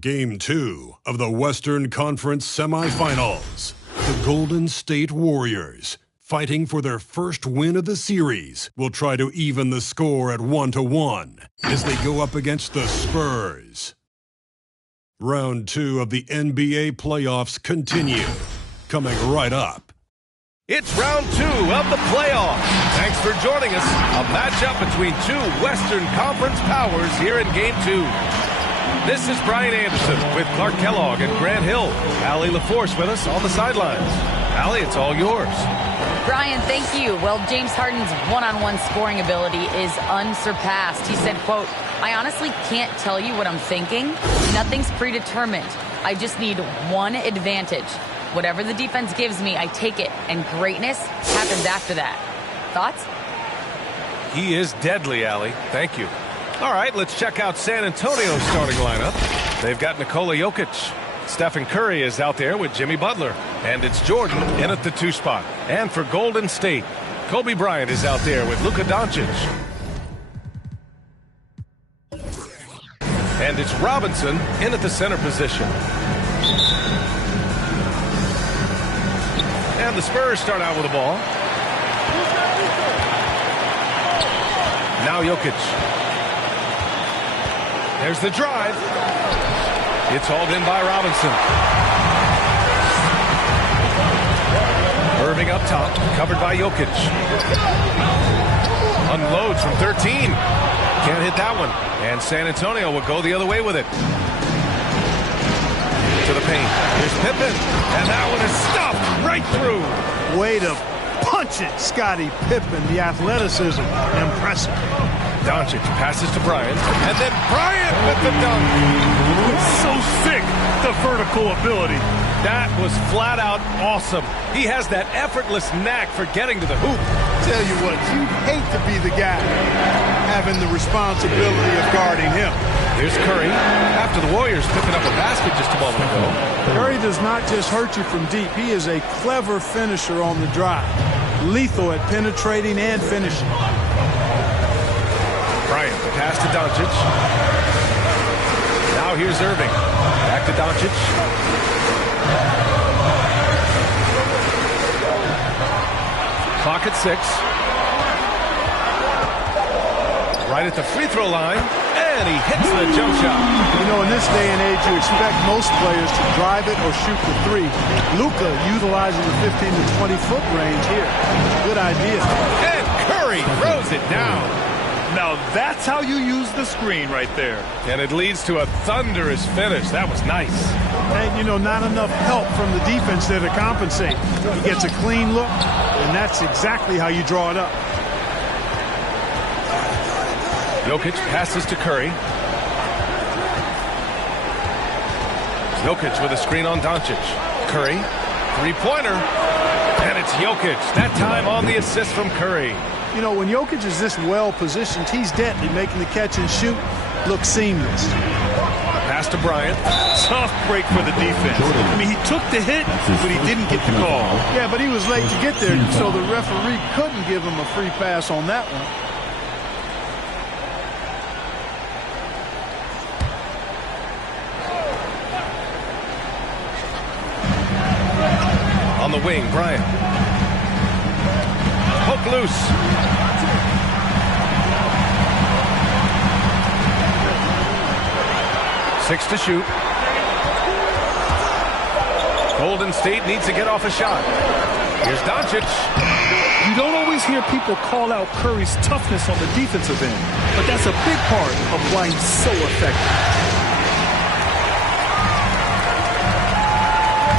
Game 2 of the Western Conference Semifinals. The Golden State Warriors, fighting for their first win of the series, will try to even the score at 1-1 as they go up against the Spurs. Round 2 of the NBA playoffs continue, coming right up. It's round 2 of the playoffs. Thanks for joining us. A matchup between two Western Conference powers here in Game 2. This is Brian Anderson with Clark Kellogg and Grant Hill. Allie LaForce with us on the sidelines. Allie, it's all yours. Brian, thank you. Well, James Harden's one-on-one scoring ability is unsurpassed. He said, quote, "I honestly can't tell you what I'm thinking. Nothing's predetermined. I just need one advantage. Whatever the defense gives me, I take it, and greatness happens after that." Thoughts? He is deadly, Allie. Thank you. All right, let's check out San Antonio's starting lineup. They've got Nikola Jokic. Stephen Curry is out there with Jimmy Butler. And it's Jordan in at the 2 spot. And for Golden State, Kobe Bryant is out there with Luka Doncic. And it's Robinson in at the center position. And the Spurs start out with the ball. Now Jokic. There's the drive. It's hauled in by Robinson. Irving up top, covered by Jokic. Unloads from 13. Can't hit that one. And San Antonio will go the other way with it. To the paint. Here's Pippen. And that one is stuffed right through. Way to punch it, Scottie Pippen. The athleticism, impressive. Doncic passes to Bryant, and then Bryant with the dunk. So sick, the vertical ability. That was flat out awesome. He has that effortless knack for getting to the hoop. Tell you what, you'd hate to be the guy having the responsibility of guarding him. Here's Curry. After the Warriors picking up a basket just a moment ago. Curry does not just hurt you from deep. He is a clever finisher on the drive. Lethal at penetrating and finishing. Bryant, the pass to Doncic. Now here's Irving. Back to Doncic. Clock at 6. Right at the free throw line. And he hits the jump shot. You know, in this day and age, you expect most players to drive it or shoot the 3. Luka utilizing the 15 to 20-foot range here. Good idea. And Curry throws it down. Now that's how you use the screen right there. And it leads to a thunderous finish. That was nice. And, you know, not enough help from the defense there to compensate. He gets a clean look, and that's exactly how you draw it up. Jokic passes to Curry. Jokic with a screen on Doncic. Curry, three-pointer. And it's Jokic. That time on the assist from Curry. You know, when Jokic is this well-positioned, he's deadly, making the catch and shoot look seamless. Pass to Bryant. Tough break for the defense. I mean, he took the hit, but he didn't get the call. Yeah, but he was late to get there, so the referee couldn't give him a free pass on that one. On the wing, Bryant. Hook loose. Six to shoot. Golden State needs to get off a shot. Here's Doncic. You don't always hear people call out Curry's toughness on the defensive end, but that's a big part of why he's so effective.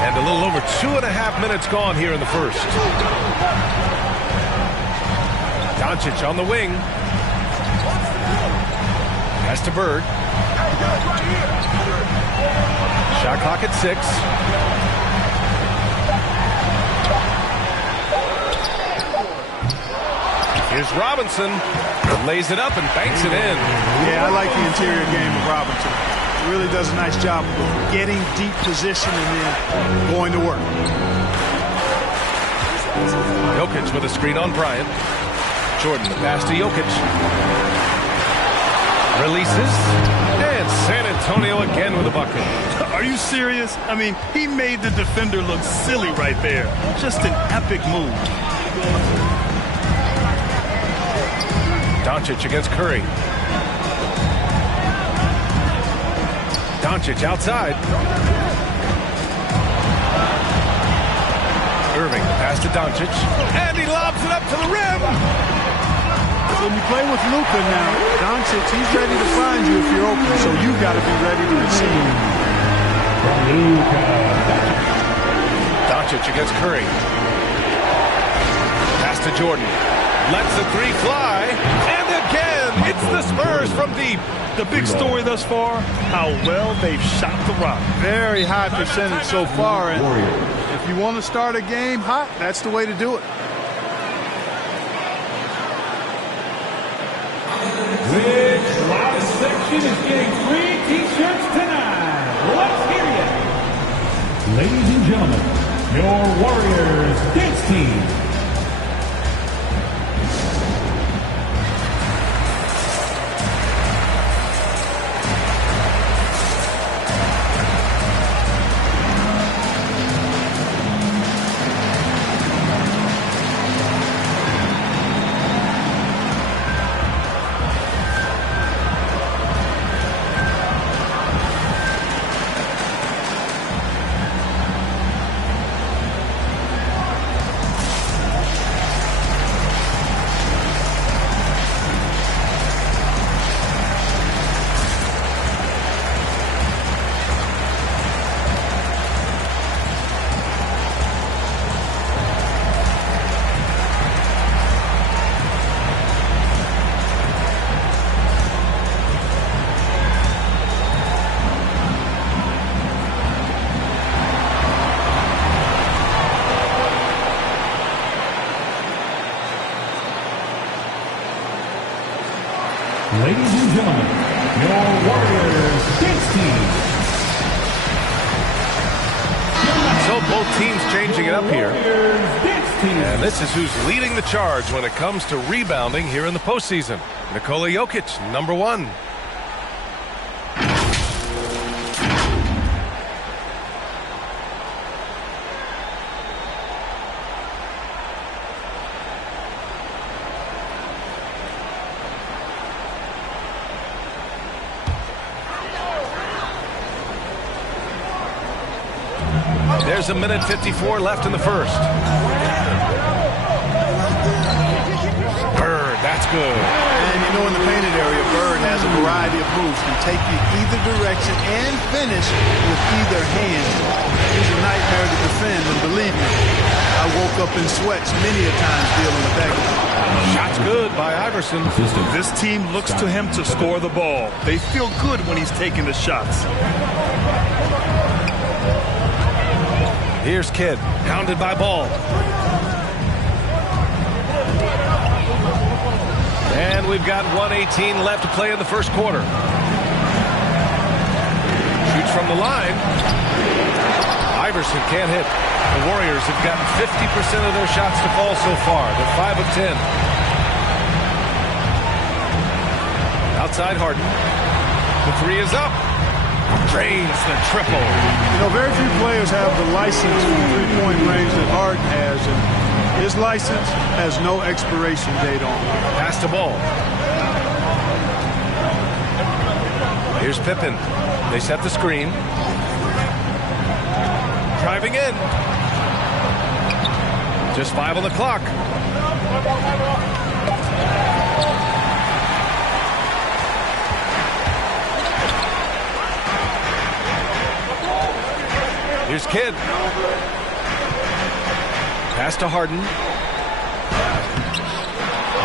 And a little over 2.5 minutes gone here in the first. Doncic on the wing. Pass to Bird. Shot clock at 6. Here's Robinson. Lays it up and banks it in. Yeah, I like the interior game of Robinson. He really does a nice job of getting deep position and then going to work. Jokic with a screen on Bryant. Jordan, the pass to Jokic. Releases. And San Antonio again with a bucket. Are you serious? I mean, he made the defender look silly right there. Just an epic move. Doncic against Curry. Doncic outside. Irving, the pass to Doncic. And he lobs it up to the rim. When you play with Luka now, Doncic, he's ready to find you if you're open, so you got to be ready to receive. Doncic against Curry. Pass to Jordan. Lets the three fly. And again, it's the Spurs from deep. The big story thus far, how well they've shot the rock. Very high percentage so far, and if you want to start a game hot, that's the way to do it. Which last section is getting free t-shirts tonight? Let's hear it. Ladies and gentlemen, your Warriors dance team. Ladies and gentlemen, your Warriors dance team. So both teams changing it up here. And this is who's leading the charge when it comes to rebounding here in the postseason. Nikola Jokic, number one. There's a minute 54 left in the first. Bird, that's good. And you know, in the painted area, Bird has a variety of moves. Can take you either direction and finish with either hand. He's a nightmare to defend, and believe me, I woke up in sweats many a times dealing with that guy. Shot's good by Iverson. This team looks to him to score the ball. They feel good when he's taking the shots. Here's Kidd, pounded by Ball. And we've got 1:18 left to play in the first quarter. Shoots from the line. Iverson can't hit. The Warriors have gotten 50% of their shots to fall so far. They're 5 of 10. Outside Harden. The three is up. Drains the triple. You know, very few players have the license for the three-point range that Harden has, and his license has no expiration date on it. Pass to Ball. Here's Pippen. They set the screen. Driving in. Just 5 on the clock. Here's Kidd. Pass to Harden.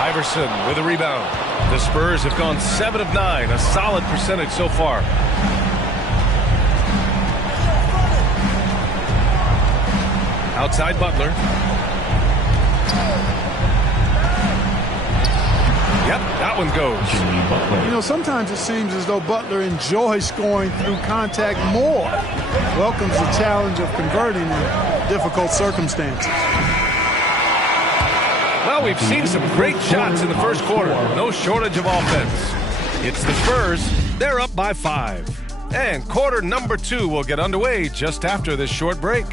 Iverson with a rebound. The Spurs have gone 7 of 9, a solid percentage so far. Outside Butler. Yep, that one goes. You know, sometimes it seems as though Butler enjoys scoring through contact more. Welcomes the challenge of converting in difficult circumstances. Well, we've seen some great shots in the first quarter. No shortage of offense. It's the Spurs. They're up by 5. And quarter number 2 will get underway just after this short break.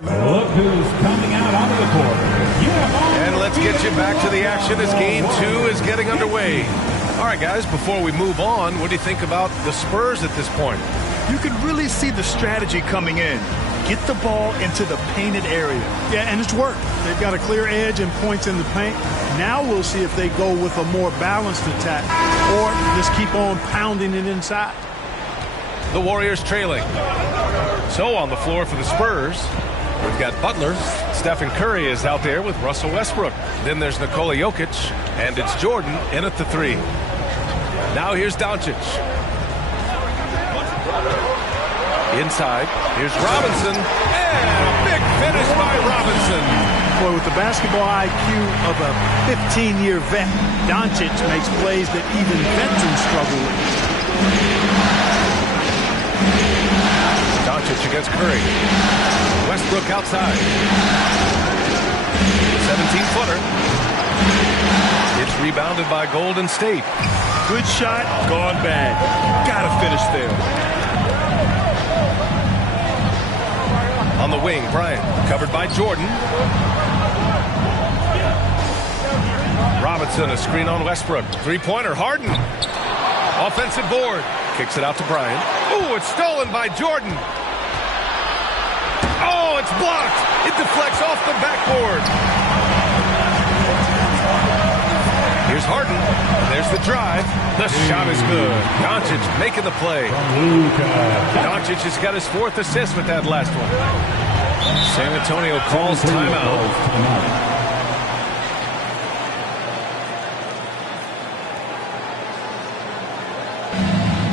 Look who's coming out onto the court. And let's get you back to the action as game 2 is getting underway. All right, guys, before we move on, what do you think about the Spurs at this point? You can really see the strategy coming in. Get the ball into the painted area. Yeah, and it's worked. They've got a clear edge and points in the paint. Now we'll see if they go with a more balanced attack or just keep on pounding it inside. The Warriors trailing. So on the floor for the Spurs, we've got Butler. Stephen Curry is out there with Russell Westbrook. Then there's Nikola Jokic, and it's Jordan in at the 3. Now here's Doncic. Inside, here's Robinson, and a big finish by Robinson. Boy, with the basketball IQ of a 15-year vet, Doncic makes plays that even veterans struggle with. Doncic against Curry. Westbrook outside. 17-footer. It's rebounded by Golden State. Good shot, gone bad. Gotta finish there. On the wing, Bryant, covered by Jordan. Robinson, a screen on Westbrook. Three-pointer, Harden. Offensive board. Kicks it out to Bryant. Ooh, it's stolen by Jordan. Oh, it's blocked. It deflects off the backboard. Here's Harden. There's the drive. The shot is good. Doncic making the play. Doncic has got his 4th assist with that last one. San Antonio calls timeout.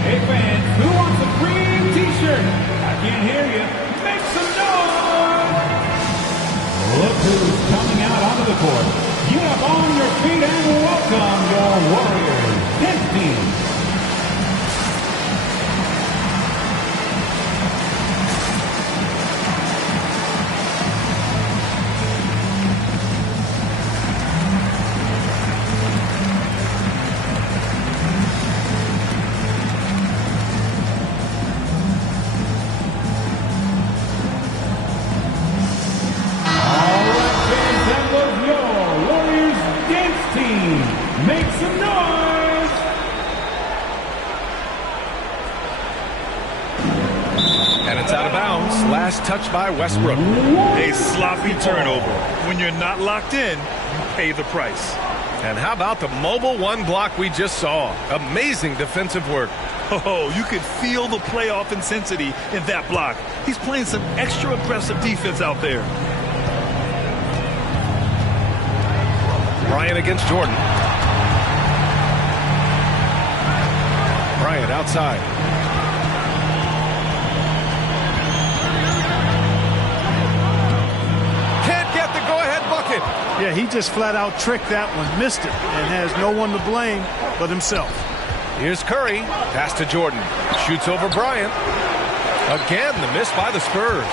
Hey fans, who wants a free t-shirt? I can't hear you. Make some noise! Look who's coming out onto the court. Get up on your feet and welcome your Warriors dance team. Make some noise! And it's out of bounds. Last touch by Westbrook. A sloppy turnover. When you're not locked in, you pay the price. And how about the mobile 1 block we just saw? Amazing defensive work. Oh, you could feel the playoff intensity in that block. He's playing some extra aggressive defense out there. Bryant against Jordan. Bryant outside. Can't get the go-ahead bucket. Yeah, he just flat out tricked that one, missed it, and has no one to blame but himself. Here's Curry. Pass to Jordan. Shoots over Bryant. Again, the miss by the Spurs.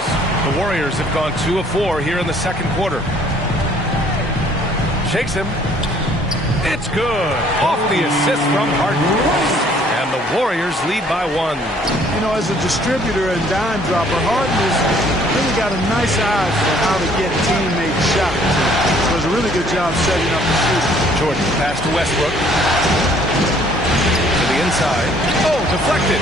The Warriors have gone 2 of 4 here in the second quarter. Shakes him. It's good. Off the assist from Harden. And the Warriors lead by 1. You know, as a distributor and dime dropper, Harden has really got a nice eye for how to get teammate shots. Does a really good job setting up the shooter. Jordan pass to Westbrook. To the inside. Oh, deflected.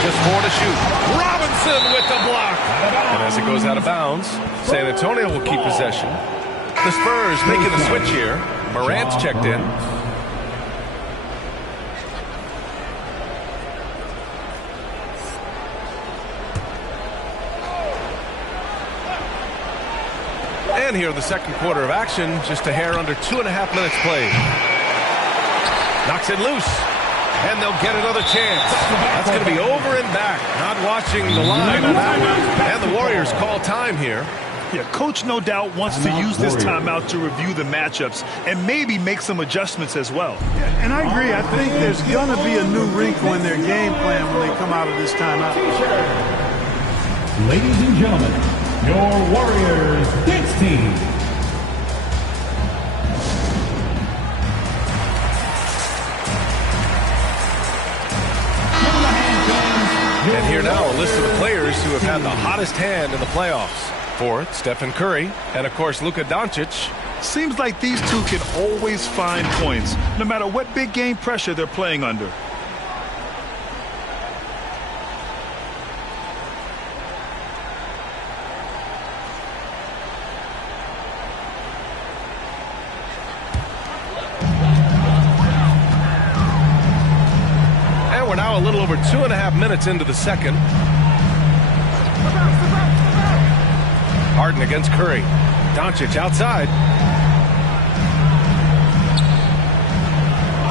Just 4 to shoot. Robinson with the block. And as it goes out of bounds, San Antonio will keep possession. The Spurs making the switch here. Morant's checked in. And here in the second quarter of action, just a hair under 2.5 minutes played. Knocks it loose. And they'll get another chance. That's going to be over and back. Not watching the line on that one. And the Warriors call time here. Yeah, coach no doubt wants to use this timeout to review the matchups and maybe make some adjustments as well. Yeah, and I agree. I think there's going to be a new wrinkle in their game plan when they come out of this timeout. Ladies and gentlemen, your Warriors dance team. And here now, a list of the players who have had the hottest hand in the playoffs. For Stephen Curry and, of course, Luka Doncic. Seems like these two can always find points, no matter what big game pressure they're playing under. And we're now a little over 2.5 minutes into the second. Harden against Curry. Doncic outside.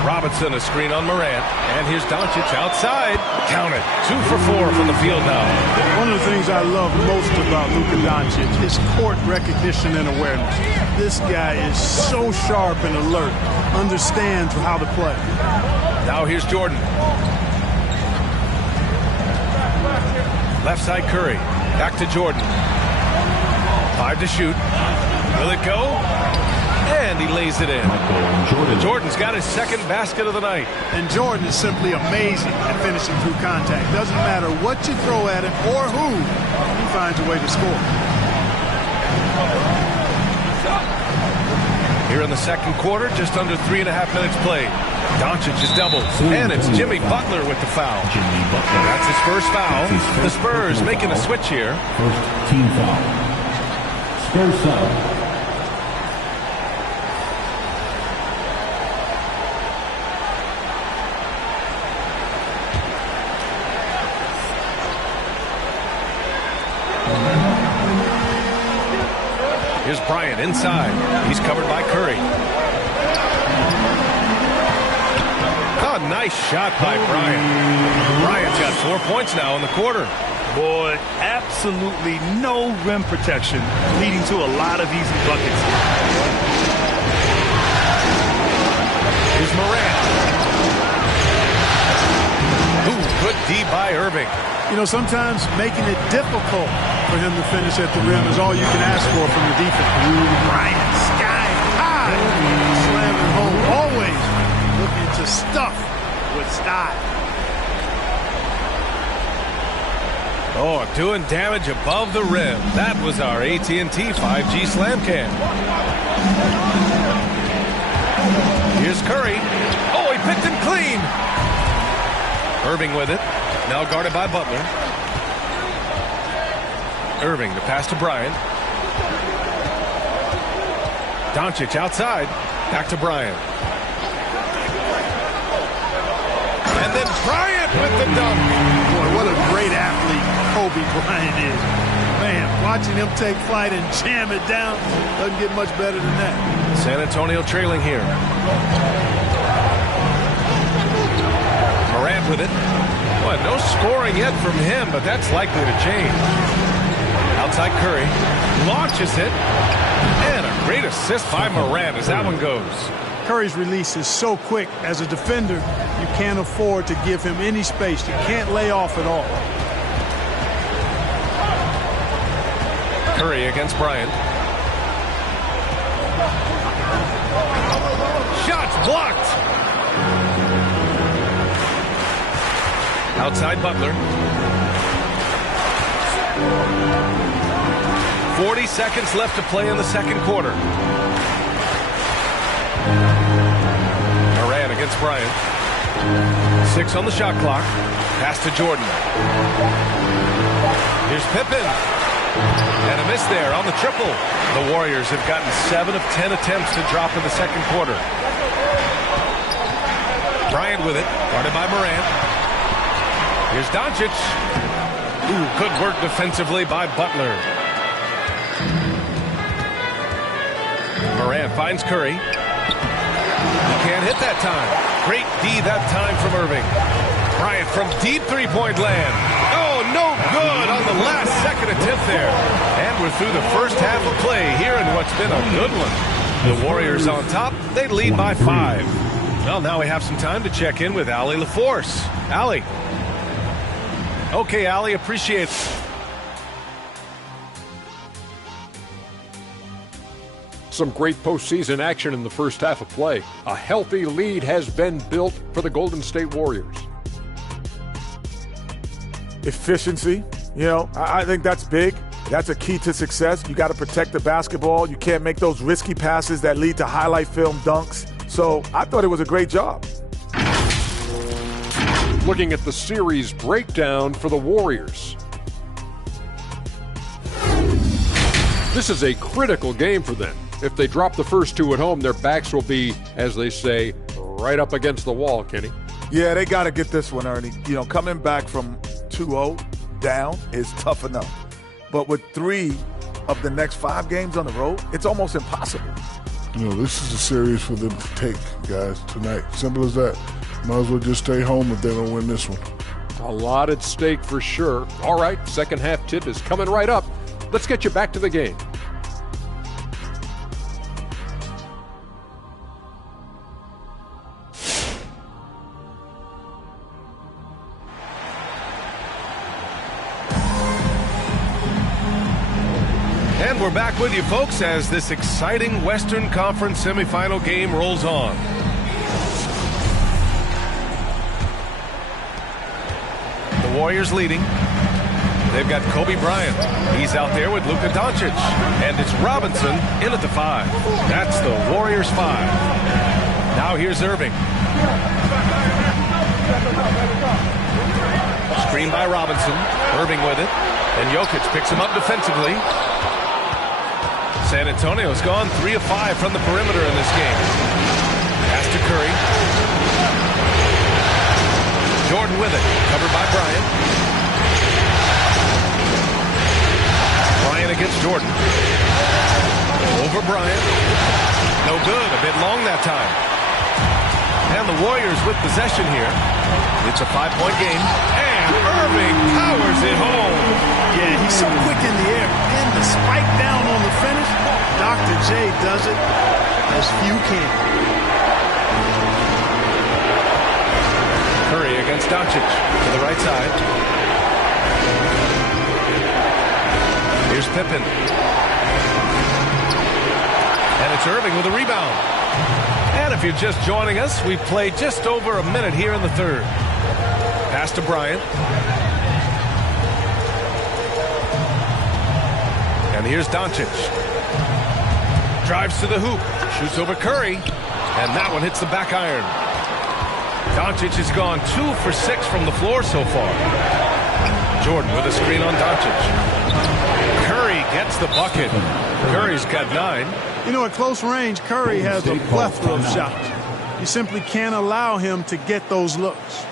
Robinson a screen on Morant. And here's Doncic outside. Count it. 2 for 4 from the field now. One of the things I love most about Luka Doncic is court recognition and awareness. This guy is so sharp and alert. Understands how to play. Now here's Jordan. Left side Curry. Back to Jordan. 5 to shoot. Will it go? And he lays it in. Jordan's got his second basket of the night. And Jordan is simply amazing at finishing through contact. Doesn't matter what you throw at him or who, he finds a way to score. Here in the second quarter, just under 3.5 minutes played. Doncic is doubled, and it's Jimmy Butler with the foul. That's his first foul. The Spurs making a switch here. First team foul. Spurs foul. Here's Bryant inside. He's covered by Curry. Oh, nice shot by Bryant. Bryant's got 4 points now in the quarter. Boy, absolutely no rim protection, leading to a lot of easy buckets. Here's Morant. Ooh, good D by Irving. You know, sometimes making it difficult for him to finish at the rim is all you can ask for from the defense. Bryant, sky high, slamming home, always looking to stuff with style. Oh, doing damage above the rim. That was our AT&T 5G Slam Cam. Here's Curry. Oh, he picked him clean. Irving with it. Now guarded by Butler. Irving, the pass to Bryant. Doncic outside. Back to Bryant. And then Bryant with the dunk. Boy, what a great athlete Kobe Bryant is. Man, watching him take flight and jam it down doesn't get much better than that. San Antonio trailing here. Morant with it. Boy, no scoring yet from him, but that's likely to change. Outside Curry. Launches it. And a great assist by Morant as that one goes. Curry's release is so quick. As a defender, you can't afford to give him any space. You can't lay off at all. Curry against Bryant. Shots blocked. Outside Butler. 40 seconds left to play in the second quarter. Morant against Bryant. 6 on the shot clock. Pass to Jordan. Here's Pippen. And a miss there on the triple. The Warriors have gotten 7 of 10 attempts to drop in the second quarter. Bryant with it. Guarded by Morant. Here's Doncic. Ooh, good work defensively by Butler. Morant finds Curry. He can't hit that time. Great D that time from Irving. Bryant from deep three-point land. Oh, no good on the last second attempt there. And we're through the first half of play here in what's been a good one. The Warriors on top. They lead by 5. Well, now we have some time to check in with Allie LaForce. Allie. Okay, Allie, appreciate it. Some great postseason action in the first half of play. A healthy lead has been built for the Golden State Warriors. Efficiency, I think that's big. That's a key to success. You got to protect the basketball. You can't make those risky passes that lead to highlight film dunks. So I thought it was a great job. Looking at the series breakdown for the Warriors. This is a critical game for them. If they drop the first 2 at home, their backs will be, as they say, right up against the wall, Kenny. Yeah, they got to get this one, Ernie. Coming back from 2-0 down is tough enough. But with 3 of the next 5 games on the road, it's almost impossible. This is a series for them to take, guys, tonight. Simple as that. Might as well just stay home if they don't win this one. A lot at stake for sure. All right, second half tip is coming right up. Let's get you back to the game. And we're back with you, folks, as this exciting Western Conference semifinal game rolls on. The Warriors leading. They've got Kobe Bryant. He's out there with Luka Doncic. And it's Robinson in at the 5. That's the Warriors 5. Now here's Irving. Screen by Robinson. Irving with it. And Jokic picks him up defensively. San Antonio's gone 3 of 5 from the perimeter in this game. Pass to Curry. Jordan with it. Covered by Bryant. Bryant against Jordan. Over Bryant. No good. A bit long that time. And the Warriors with possession here. It's a 5-point game. And Irving powers it home. Yeah, he's so quick in the air. And the spike down on the finish, Dr. J does it as few can. Curry against Doncic to the right side. Here's Pippen. And it's Irving with a rebound. And if you're just joining us, we've played just over a minute here in the third. Pass to Bryant. And here's Doncic. Drives to the hoop. Shoots over Curry. And that one hits the back iron. Doncic has gone 2 for 6 from the floor so far. Jordan with a screen on Doncic. Curry gets the bucket. Curry's got 9. At close range, Curry has a plethora of shots. You simply can't allow him to get those looks.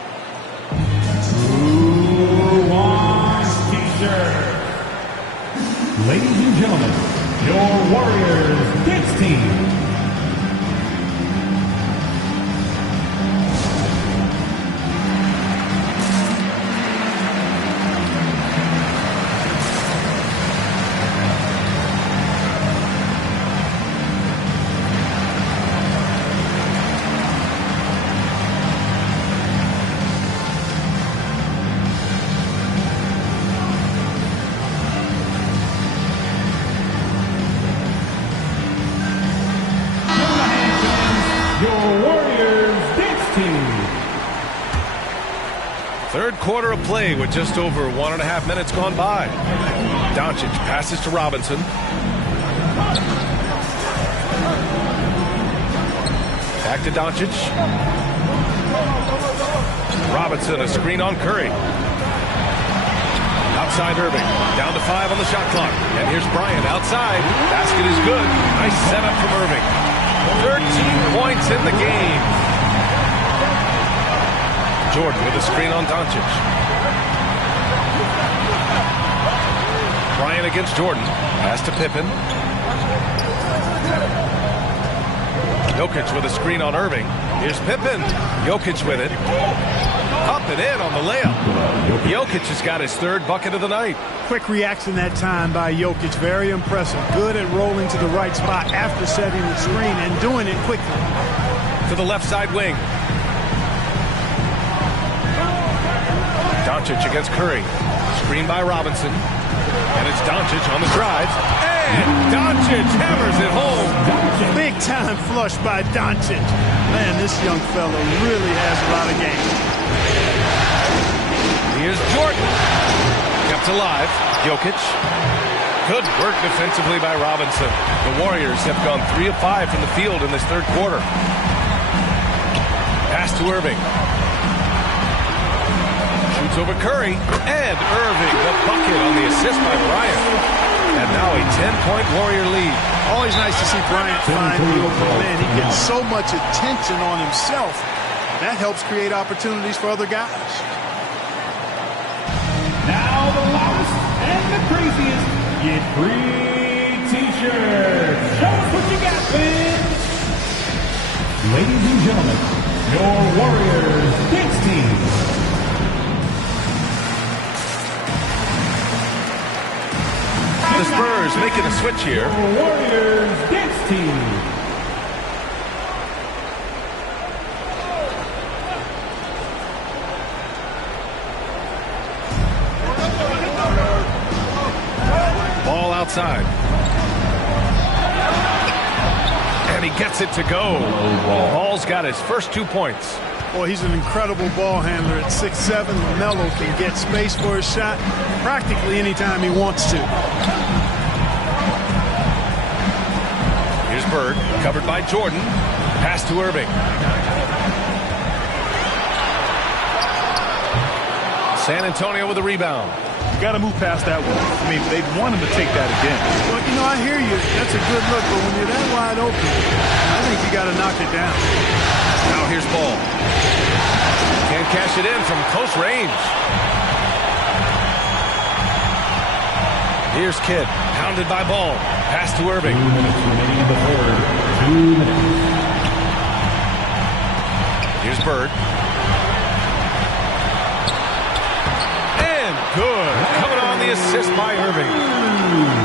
Who wants t-shirt? Ladies and gentlemen, your Warriors Kids team. Third quarter of play with just over 1.5 minutes gone by. Doncic passes to Robinson. Back to Doncic. Robinson, a screen on Curry. Outside Irving. Down to 5 on the shot clock. And here's Bryant outside. Basket is good. Nice setup from Irving. 13 points in the game. Jordan with a screen on Doncic. Bryant against Jordan. Pass to Pippen. Jokic with a screen on Irving. Here's Pippen. Jokic with it. Up and in on the layup. Jokic has got his third bucket of the night. Quick reaction that time by Jokic. Very impressive. Good at rolling to the right spot after setting the screen and doing it quickly. To the left side wing. Doncic against Curry. Screen by Robinson. And it's Doncic on the drive. And Doncic hammers it home. Big time flush by Doncic. Man, this young fella really has a lot of game. Here's Jordan. Kept alive. Jokic. Good work defensively by Robinson. The Warriors have gone 3 of 5 from the field in this third quarter. Pass to Irving. Shoots over Curry. And Irving, the bucket on the assist by Bryant. And now a 10-point Warrior lead. Always nice to see Bryant find the open man. He gets so much attention on himself. That helps create opportunities for other guys. Now the loudest and the craziest get free T-shirts. Show us what you got, fans. Ladies and gentlemen, your Warriors dance team. The Spurs making a switch here. Warriors dance team. Ball outside. And he gets it to go. Ball's got his first 2 points. Boy, he's an incredible ball handler at 6'7". LaMelo can get space for his shot practically anytime he wants to. Here's Bird, covered by Jordan. Pass to Irving. San Antonio with a rebound. You got to move past that one. I mean, they want him to take that again. Well, you know, I hear you. That's a good look, but when you're that wide open, I think you got to knock it down. Now here's Ball. Can't cash it in from close range. Here's Kidd, pounded by Ball. Pass to Irving. 2 minutes remaining in the third. 2 minutes. Here's Bird. And good. Coming on the assist by Irving.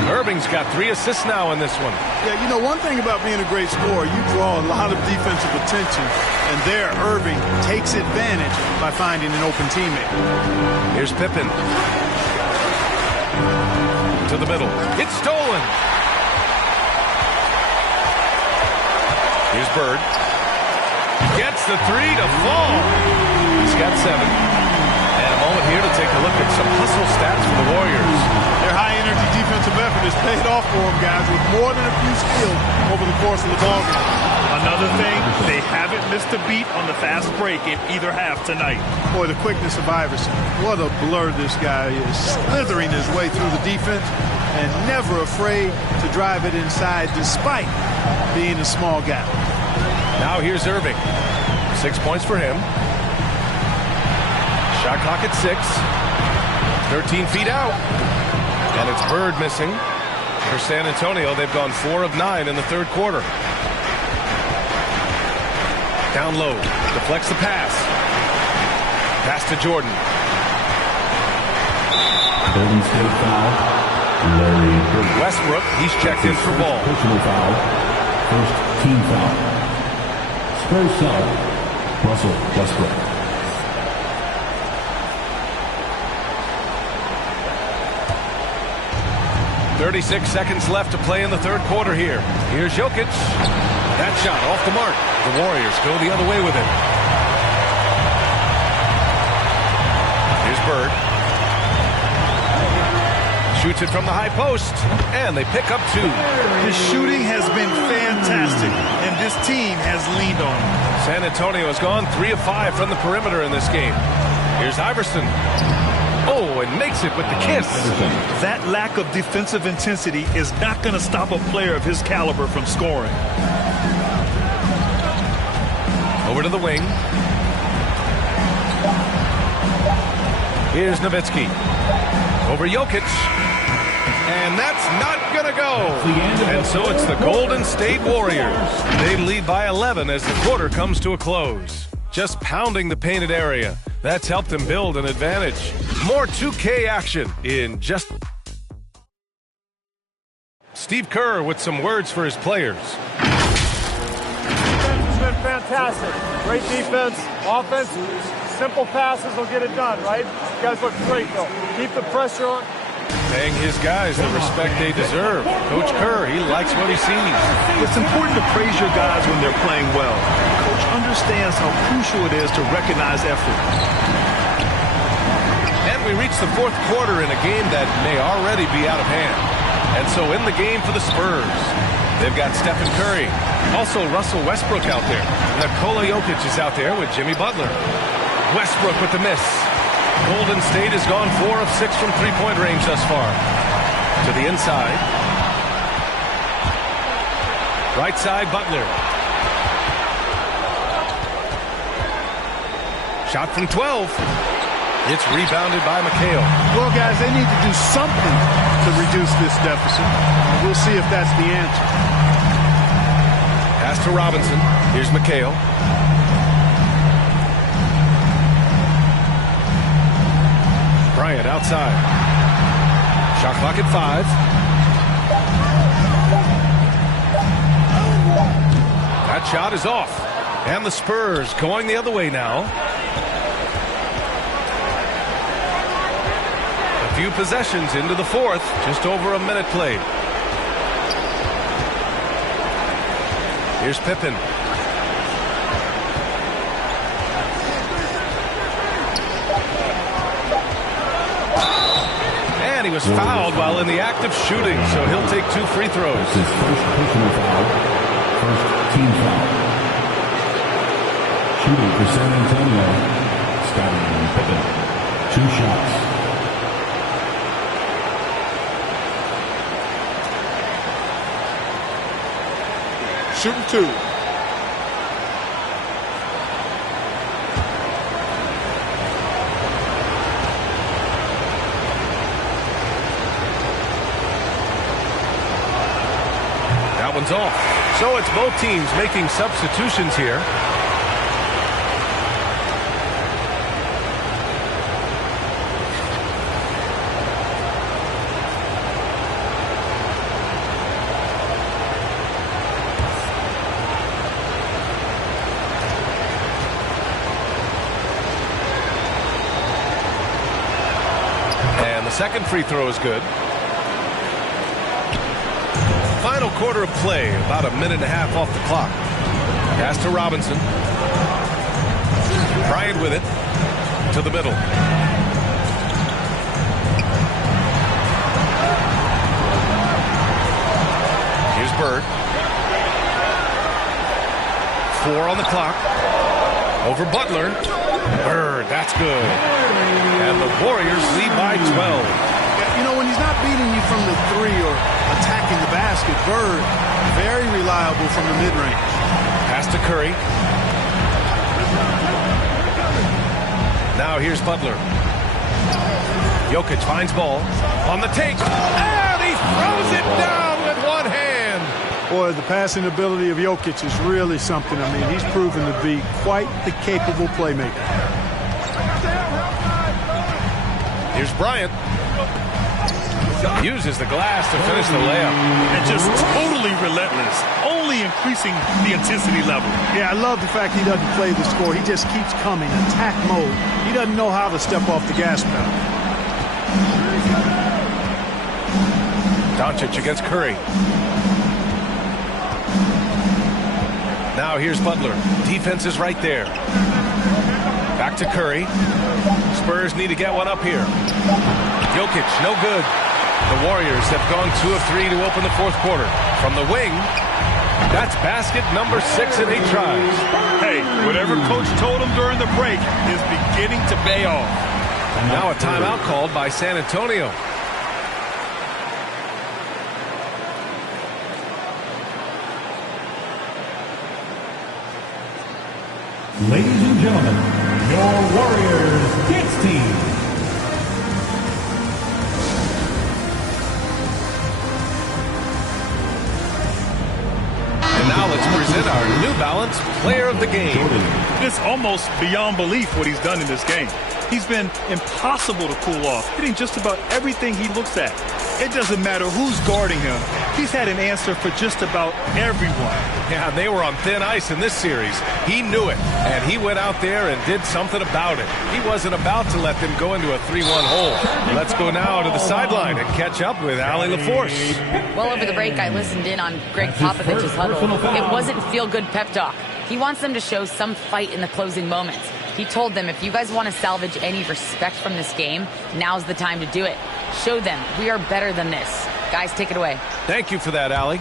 Irving's got 3 assists now in this one. Yeah, you know, one thing about being a great scorer, you draw a lot of defensive attention, and there Irving takes advantage by finding an open teammate. Here's Pippen. To the middle. It's stolen. Here's Bird. Gets the 3 to fall. He's got 7. And a moment here to take a look at some hustle stats for the Warriors. Their high-energy defensive effort has paid off for them, guys, with more than a few steals over the course of the ballgame. Another thing, they haven't missed a beat on the fast break in either half tonight. Boy, the quickness of Iverson. What a blur this guy is. Slithering his way through the defense and never afraid to drive it inside despite being a small guy. Now here's Irving. 6 points for him. Shot clock at 6. 13 feet out. And it's Bird missing. For San Antonio, they've gone 4 of 9 in the third quarter. Down low. Deflects the pass. Pass to Jordan. Golden State foul. Larry Bird. Westbrook, he's checked in for Ball. Personal foul. First team foul. Spurs sub. Russell Westbrook. .36 seconds left to play in the third quarter here. Here's Jokic. That shot off the mark. The Warriors go the other way with it. Here's Bird. Shoots it from the high post. And they pick up 2. His shooting has been fantastic, and this team has leaned on him. San Antonio has gone 3 of 5 from the perimeter in this game. Here's Iverson. Oh, and makes it with the kiss. That lack of defensive intensity is not going to stop a player of his caliber from scoring. Over to the wing. Here's Nowitzki. Over Jokic. And that's not going to go. And so it's the Golden State Warriors. They lead by 11 as the quarter comes to a close. Just pounding the painted area. That's helped him build an advantage. More 2K action in just... Steve Kerr with some words for his players. Defense has been fantastic. Great defense. Offense, simple passes will get it done, right? You guys look great, though. Keep the pressure on. Paying his guys the respect they deserve. Coach Kerr, he likes what he sees. It's important to praise your guys when they're playing well. Coach understands how crucial it is to recognize effort. And we reach the fourth quarter in a game that may already be out of hand. And so in the game for the Spurs, they've got Stephen Curry. Also Russell Westbrook out there. Nikola Jokic is out there with Jimmy Butler. Westbrook with the miss. Golden State has gone 4 of 6 from three-point range thus far. To the inside. Right side, Butler. Shot from 12. It's rebounded by McHale. Well, guys, they need to do something to reduce this deficit. We'll see if that's the answer. Pass to Robinson. Here's McHale. Bryant outside. Shot clock at 5. That shot is off. And the Spurs going the other way now. A few possessions into the fourth. Just over a minute played. Here's Pippen. And he was fouled while in the act of shooting, so he'll take 2 free throws. That's his first personal foul, first team foul. Shooting for San Antonio, Scottie Pippen. 2 shots. Shooting 2. That one's off. So it's both teams making substitutions here. Second free throw is good. Final quarter of play, about a minute and a half off the clock. Pass to Robinson. Bryant with it. To the middle. Here's Bird. 4 on the clock. Over Butler. Bird, that's good. And the Warriors lead by 12. You know, when he's not beating you from the 3 or attacking the basket, Bird, very reliable from the mid-range. Pass to Curry. Now here's Butler. Jokic finds ball. On the take. And he throws it down with one hand. Boy, the passing ability of Jokic is really something. I mean, he's proven to be quite the capable playmaker. Here's Bryant. Uses the glass to finish the layup. And just totally relentless, only increasing the intensity level. Yeah, I love the fact he doesn't play the score. He just keeps coming, attack mode. He doesn't know how to step off the gas pedal. Doncic against Curry. Now here's Butler. Defense is right there. Back to Curry. Spurs need to get one up here. Jokic, no good. The Warriors have gone 2 of 3 to open the fourth quarter. From the wing, that's basket number 6 in 8 tries. Hey, whatever coach told him during the break is beginning to pay off. And now a timeout called by San Antonio. Ladies and gentlemen, your Warriors Kids team. And now let's present our new Balance Player of the Game. It's almost beyond belief what he's done in this game. He's been impossible to cool off, hitting just about everything he looks at. It doesn't matter who's guarding him. He's had an answer for just about everyone. Yeah, they were on thin ice in this series. He knew it, and he went out there and did something about it. He wasn't about to let them go into a 3-1 hole. Let's go now to the sideline and catch up with Allie LaForce. Well, over the break, I listened in on Greg Popovich's huddle. It wasn't feel-good pep talk. He wants them to show some fight in the closing moments. He told them, if you guys want to salvage any respect from this game, now's the time to do it. Show them we are better than this. Guys, take it away. Thank you for that, Allie.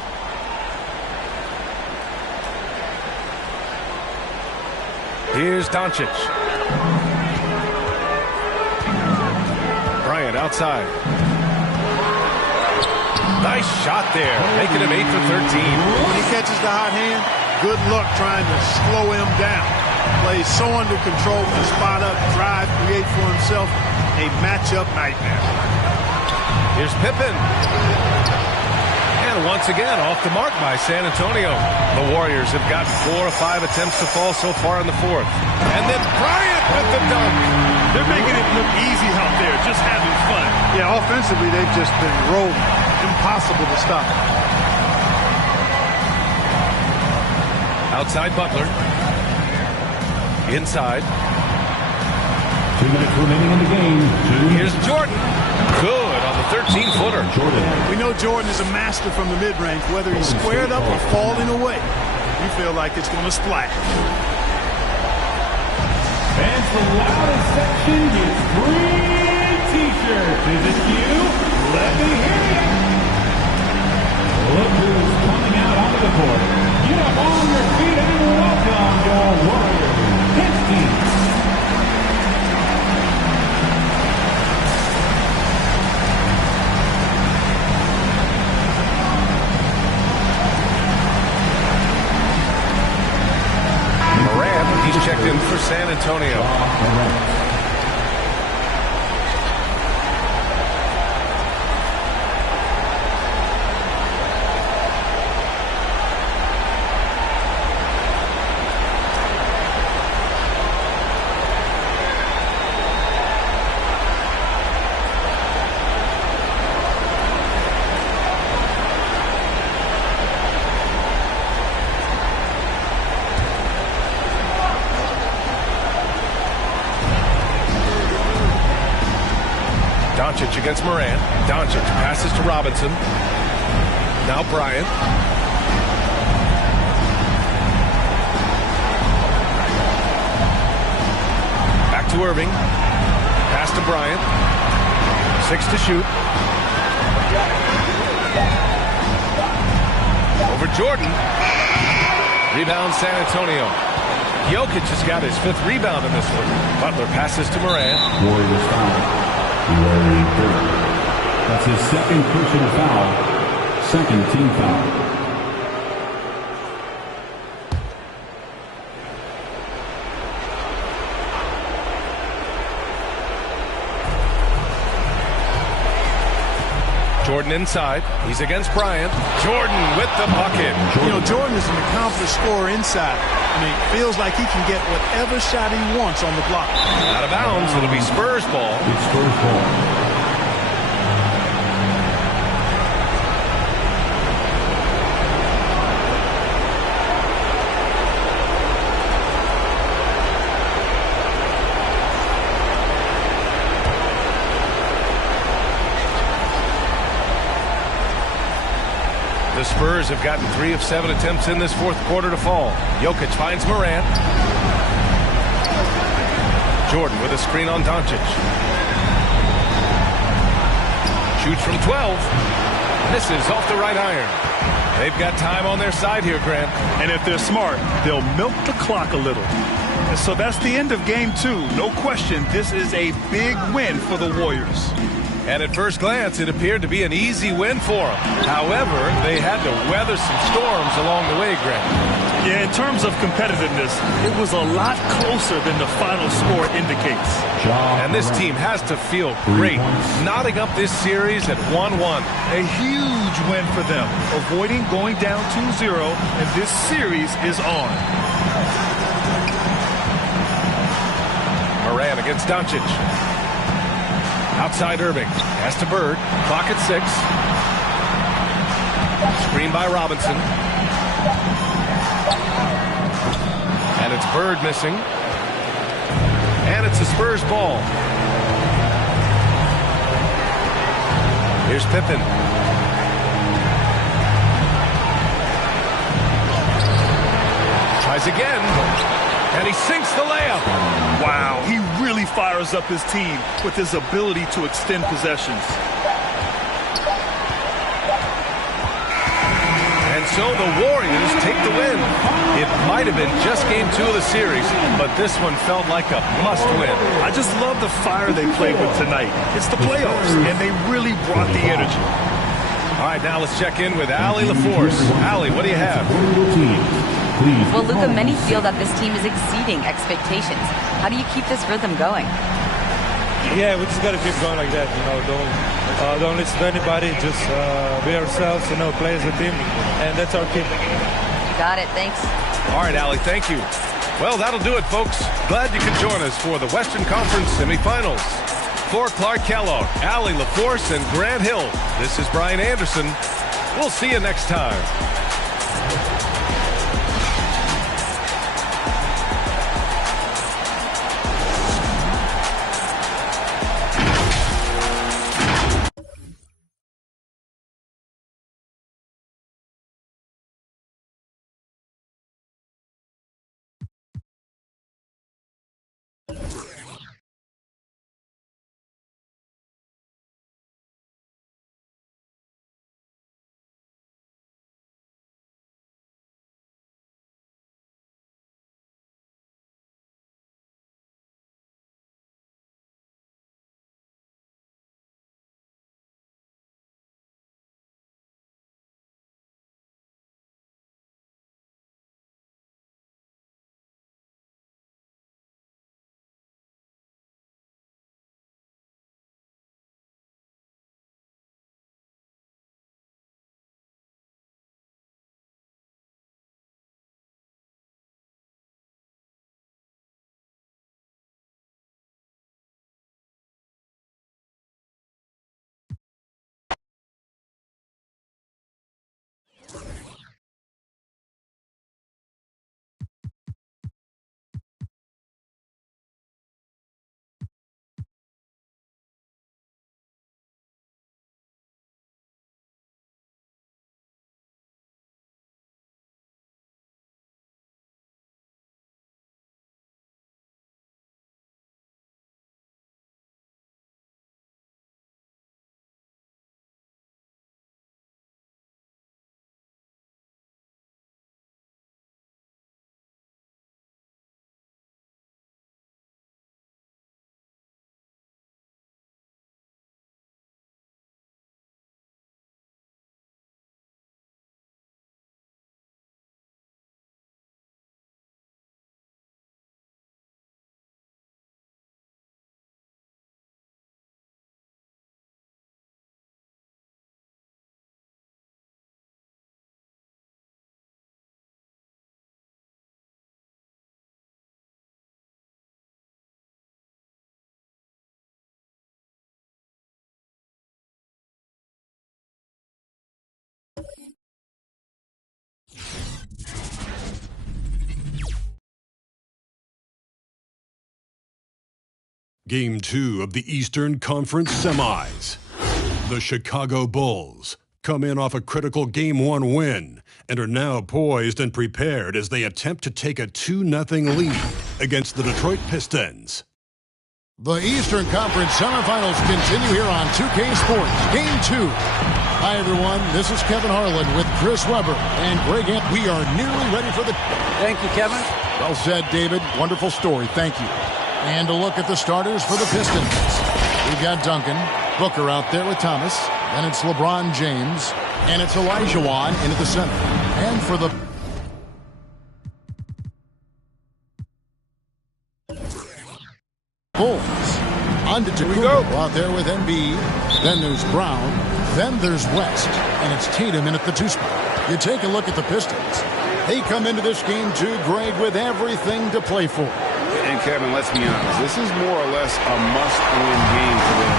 Here's Doncic. Bryant outside. Nice shot there, making him 8 for 13. When he catches the hot hand, good luck trying to slow him down. Plays so under control, can spot up, drive, create for himself a matchup nightmare. Here's Pippen. And once again, off the mark by San Antonio. The Warriors have gotten 4 of 5 attempts to fall so far in the fourth. And then Bryant with the dunk. They're making it look easy out there, just having fun. Yeah, offensively, they've just been rolling. Impossible to stop. Outside Butler. Inside. 2 minutes remaining in the game. Here's Jordan. Good on the 13-footer. We know Jordan is a master from the mid-range, whether he's squared up or falling away. You feel like it's going to splash. Fans, the loudest section gets free T-shirts. Is it you? Let me hear you. Look who's coming out onto the court. Get up on your feet and welcome your Warriors. His team. He's checked in for San Antonio. Doncic against Morant. Doncic passes to Robinson. Now Bryant. Back to Irving. Pass to Bryant. 6 to shoot. Over Jordan. Rebound San Antonio. Jokic has got his 5th rebound in this one. Butler passes to Morant. Warriors foul. That's his 2nd personal foul. 2nd team foul. Jordan inside. He's against Bryant. Jordan with the bucket. You know, Jordan is an accomplished scorer inside. I mean, feels like he can get whatever shot he wants on the block. Out of bounds. It'll be Spurs ball. It's Spurs ball. The Spurs have gotten 3 of 7 attempts in this fourth quarter to fall. Jokic finds Morant. Jordan with a screen on Doncic. Shoots from 12. Misses off the right iron. They've got time on their side here, Grant. And if they're smart, they'll milk the clock a little. And so that's the end of game 2. No question, this is a big win for the Warriors. And at first glance, it appeared to be an easy win for them. However, they had to weather some storms along the way, Grant. Yeah, in terms of competitiveness, it was a lot closer than the final score indicates. And this team has to feel great, knotting up this series at 1-1. A huge win for them, avoiding going down 2-0, and this series is on. Moran against Doncic. Outside Irving. Pass to Bird. Clock at 6. Screen by Robinson. And it's Bird missing. And it's a Spurs ball. Here's Pippen. Tries again. And he sinks the layup. Wow, he really fires up his team with his ability to extend possessions. And so the Warriors take the win. It might have been just game 2 of the series, but this one felt like a must-win. I just love the fire they played with tonight. It's the playoffs, and they really brought the energy. All right, now let's check in with Allie LaForce. Allie, what do you have? Well, Luka, many feel that this team is exceeding expectations. How do you keep this rhythm going? Yeah, we just got to keep going like that. Don't listen to anybody. Just be ourselves. Play as a team, and that's our key. Got it. Thanks. All right, Allie. Thank you. Well, that'll do it, folks. Glad you could join us for the Western Conference semifinals. For Clark Kellogg, Allie LaForce, and Grant Hill, this is Brian Anderson. We'll see you next time. Game 2 of the Eastern Conference Semis. The Chicago Bulls come in off a critical Game 1 win and are now poised and prepared as they attempt to take a 2-0 lead against the Detroit Pistons. The Eastern Conference Semifinals continue here on 2K Sports. Game 2. Hi, everyone. This is Kevin Harlan with Chris Webber and Greg Ant. We are nearly ready for the... Thank you, Kevin. Well said, David. Wonderful story. Thank you. And a look at the starters for the Pistons. We've got Duncan, Booker out there with Thomas. Then it's LeBron James. And it's Elijah Wan into the center. And for the... Bulls. On to Tacumbo out there with Embiid. Then there's Brown. Then there's West. And it's Tatum in at the 2 spot. You take a look at the Pistons. They come into this game too, Greg, with everything to play for. And Kevin, let's be honest, this is more or less a must-win game for them.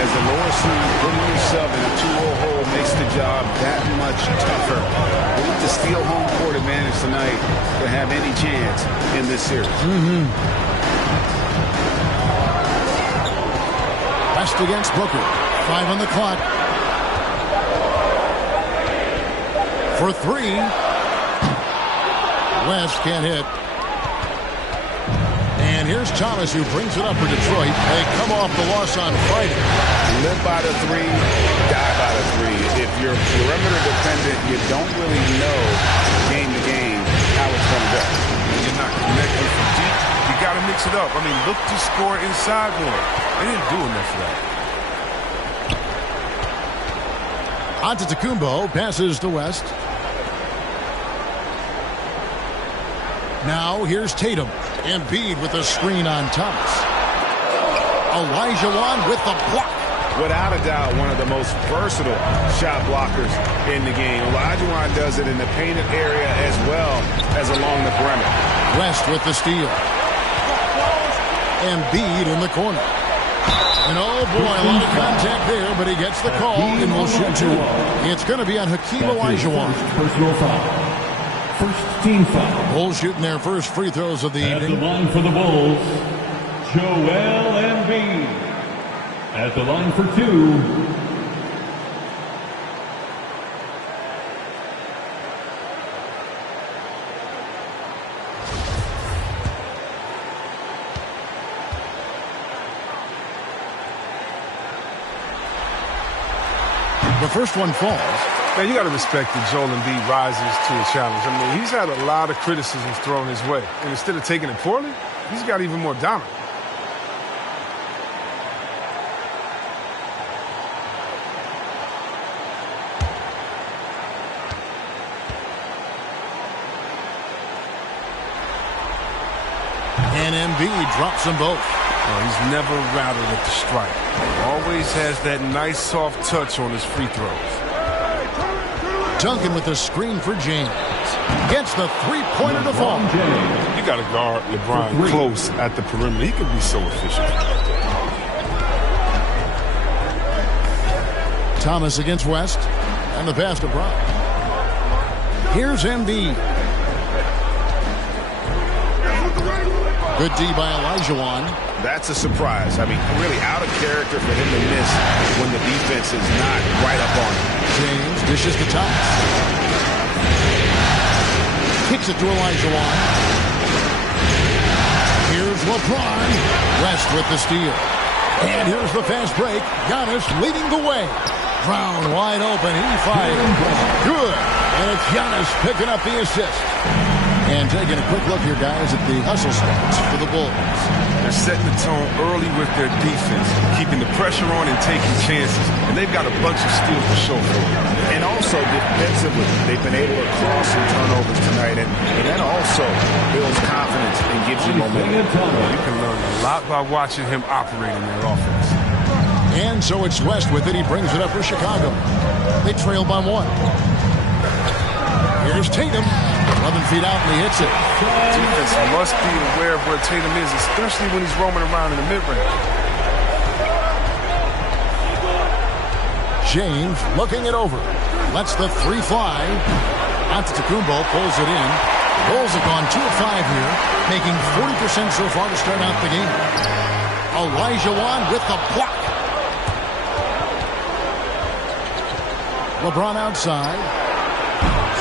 As the lower seed, putting yourself in a 2-0 hole makes the job that much tougher. They need to steal home court advantage tonight to have any chance in this series. West against Booker. 5 on the clock. For 3. West can't hit. And here's Thomas, who brings it up for Detroit. They come off the loss on Friday. Live by the 3, die by the 3. If you're perimeter dependent, you don't really know game to game how it's going to go. When you're not connecting from deep, you got to mix it up. I mean, look to score inside more. They didn't do enough of that. Antetokounmpo passes to West. Now here's Tatum. Embiid with a screen on Thomas. Olajuwon with the block. Without a doubt, one of the most versatile shot blockers in the game. Olajuwon does it in the painted area as well as along the perimeter. West with the steal. Embiid in the corner. And oh boy, a lot of contact there, but he gets the call and will shoot 2. It's going to be on Hakeem Olajuwon. Personal foul. First team foul. Bulls shooting their first free throws of the evening. At the line for the Bulls, Joel Embiid. At the line for 2. The first one falls. Man, you got to respect that Joel Embiid rises to a challenge. I mean, he's had a lot of criticisms thrown his way. And instead of taking it poorly, he's got even more dominant. And Embiid drops them both. He's never rattled at the strike. Always has that nice soft touch on his free throws. Duncan with the screen for James. Gets the three-pointer to fall. You got to guard LeBron close at the perimeter. He can be so efficient. Thomas against West. And the pass to Brown. Here's Embiid. Good D by Olajuwon. That's a surprise. I mean, really out of character for him to miss when the defense is not right up on him. James dishes to Thomas. Kicks it to Olajuwon. Here's LeBron. West with the steal. And here's the fast break. Giannis leading the way. Brown wide open. He fires. Good. And it's Giannis picking up the assist. And taking a quick look here, guys, at the hustle stats for the Bulls. They're setting the tone early with their defense, keeping the pressure on and taking chances. And they've got a bunch of steals to show for it. And also defensively, they've been able to cross some turnovers tonight. And that also builds confidence and gives you momentum. You can learn a lot by watching him operate in their offense. And so it's West with it. He brings it up for Chicago. They trail by 1. Here's Tatum. 11 feet out, and he hits it. Defense must be aware of where Tatum is, especially when he's roaming around in the mid-range. James looking it over. Lets the 3 fly. Antetokounmpo pulls it in. Bulls have gone 2 of 5 here, making 40% so far to start out the game. Olajuwon with the block. LeBron outside.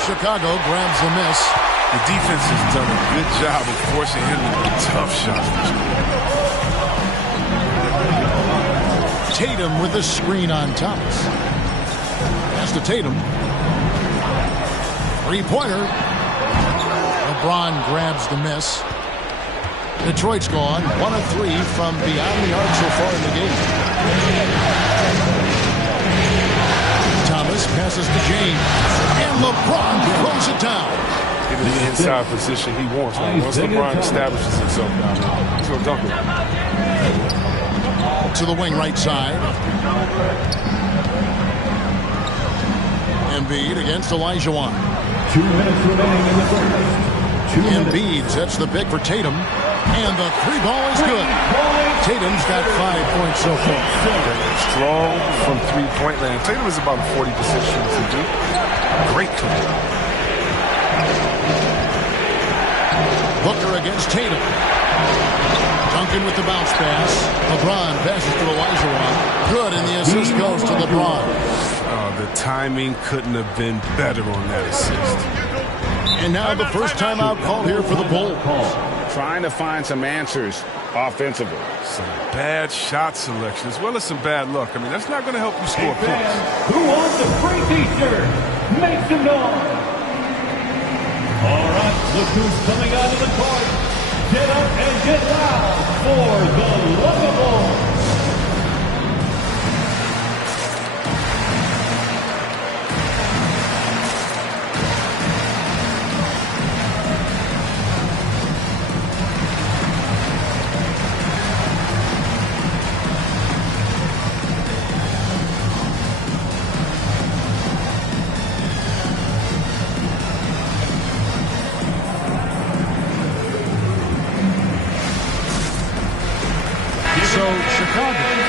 Chicago grabs the miss. The defense has done a good job of forcing him to be tough shots. Tatum with the screen on Thomas. Pass to Tatum. 3-pointer. LeBron grabs the miss. Detroit's gone 1 of 3 from beyond the arc so far in the game. Thomas passes to James. And LeBron throws it down. get in the inside position he wants. Once LeBron establishes himself down there, he's going to dunk it. To the wing right side. Embiid against Olajuwon. 2 minutes remaining in the first. Embiid sets the pick for Tatum. And the three ball is good. Tatum's got 5 points so far. Strong from three-point land. Tatum is about a 40% shooter from deep. Great clean. Booker against Tatum. Duncan with the bounce pass. LeBron passes to Olajuwon. Good, and the assist goes to LeBron. The timing couldn't have been better on that assist. And now the first timeout called here for the Bulls. Trying to find some answers offensively. Some bad shot selection as well as some bad luck. I mean, that's not going to help you score points. Who wants a free T-shirt? Make some noise. All right, look who's coming out of the court. Get up and get loud for the Lovables.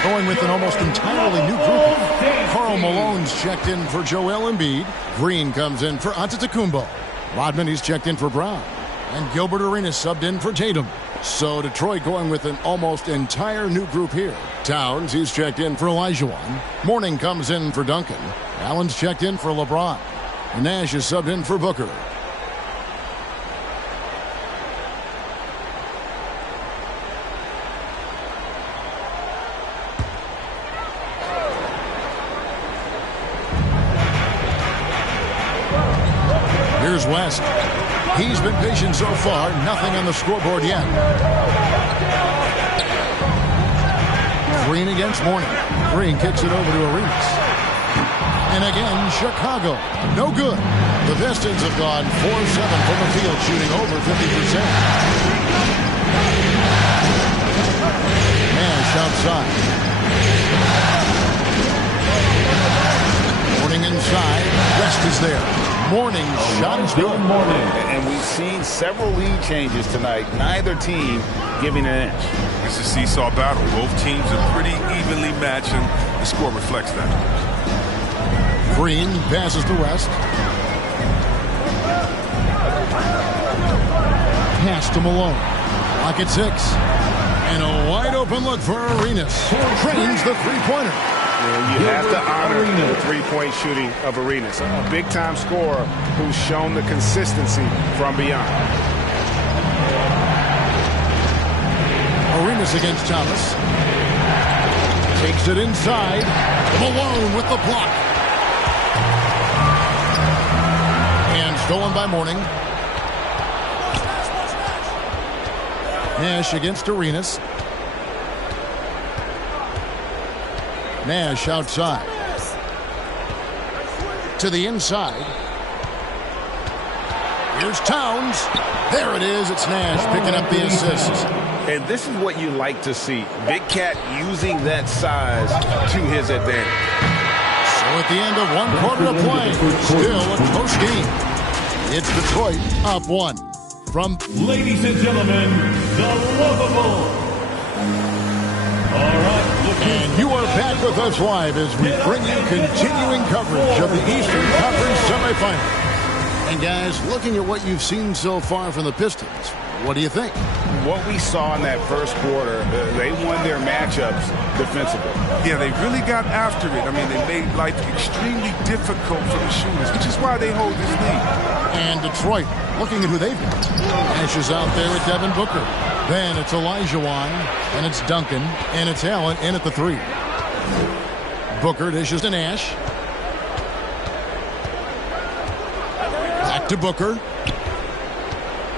Going with an almost entirely new group. Karl Malone's checked in for Joel Embiid. Green comes in for Antetokounmpo. Rodman, he's checked in for Brown. And Gilbert Arenas subbed in for Tatum. So Detroit going with an almost entire new group here. Towns, he's checked in for Olajuwon. Mourning comes in for Duncan. Allen's checked in for LeBron. And Nash is subbed in for Booker. Here's West. He's been patient so far. Nothing on the scoreboard yet. Green against Mourning. Green kicks it over to Arenas. And again, Chicago. No good. The Pistons have gone 4-7 from the field, shooting over 50%. Nash outside. Mourning inside. West is there. Mourning shot is good. And we've seen several lead changes tonight. Neither team giving an inch. It's a seesaw battle. Both teams are pretty evenly matched, and the score reflects that. Green passes to West. Pass to Malone. Clock at 6. And a wide open look for Arenas. Trains the three-pointer. You have to honor the three-point shooting of Arenas. A big-time scorer who's shown the consistency from beyond. Arenas against Thomas. Takes it inside. Malone with the block. And stolen by Mourning. Nash against Arenas. Nash outside. To the inside. Here's Towns. There it is. It's Nash picking up the assist. And this is what you like to see. Big Cat using that size to his advantage. So at the end of one quarter of play, still a close game. It's Detroit up 1. From ladies and gentlemen, the Lovables. All right. And you are back with us live as we bring you continuing coverage of the Eastern Conference semifinal. And guys, looking at what you've seen so far from the Pistons, what do you think? What we saw in that first quarter, they won their matchups defensively. Yeah, they really got after it. I mean, they made life extremely difficult for the shooters, which is why they hold this lead. And Detroit, looking at who they've got. Nash is out there with Devin Booker. Then it's Olajuwon, and it's Duncan, and it's Allen in at the 3. Booker dishes to Nash. Back to Booker.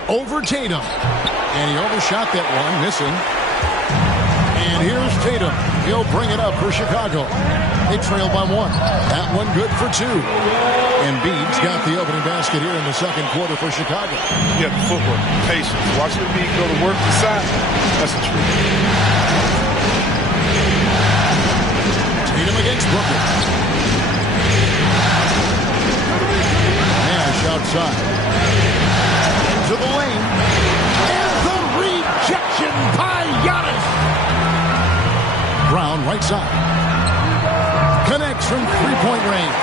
Over Tatum. And he overshot that one, missing. And here's Tatum. He'll bring it up for Chicago. They trail by 1. That one good for 2. Embiid's got the opening basket here in the second quarter for Chicago. Yeah, the footwork, patience. Watching Embiid go to work inside, that's a treat. Tatum against Booker. Nash outside. Into the lane. And the rejection by Giannis. Brown right side. Connects from three-point range.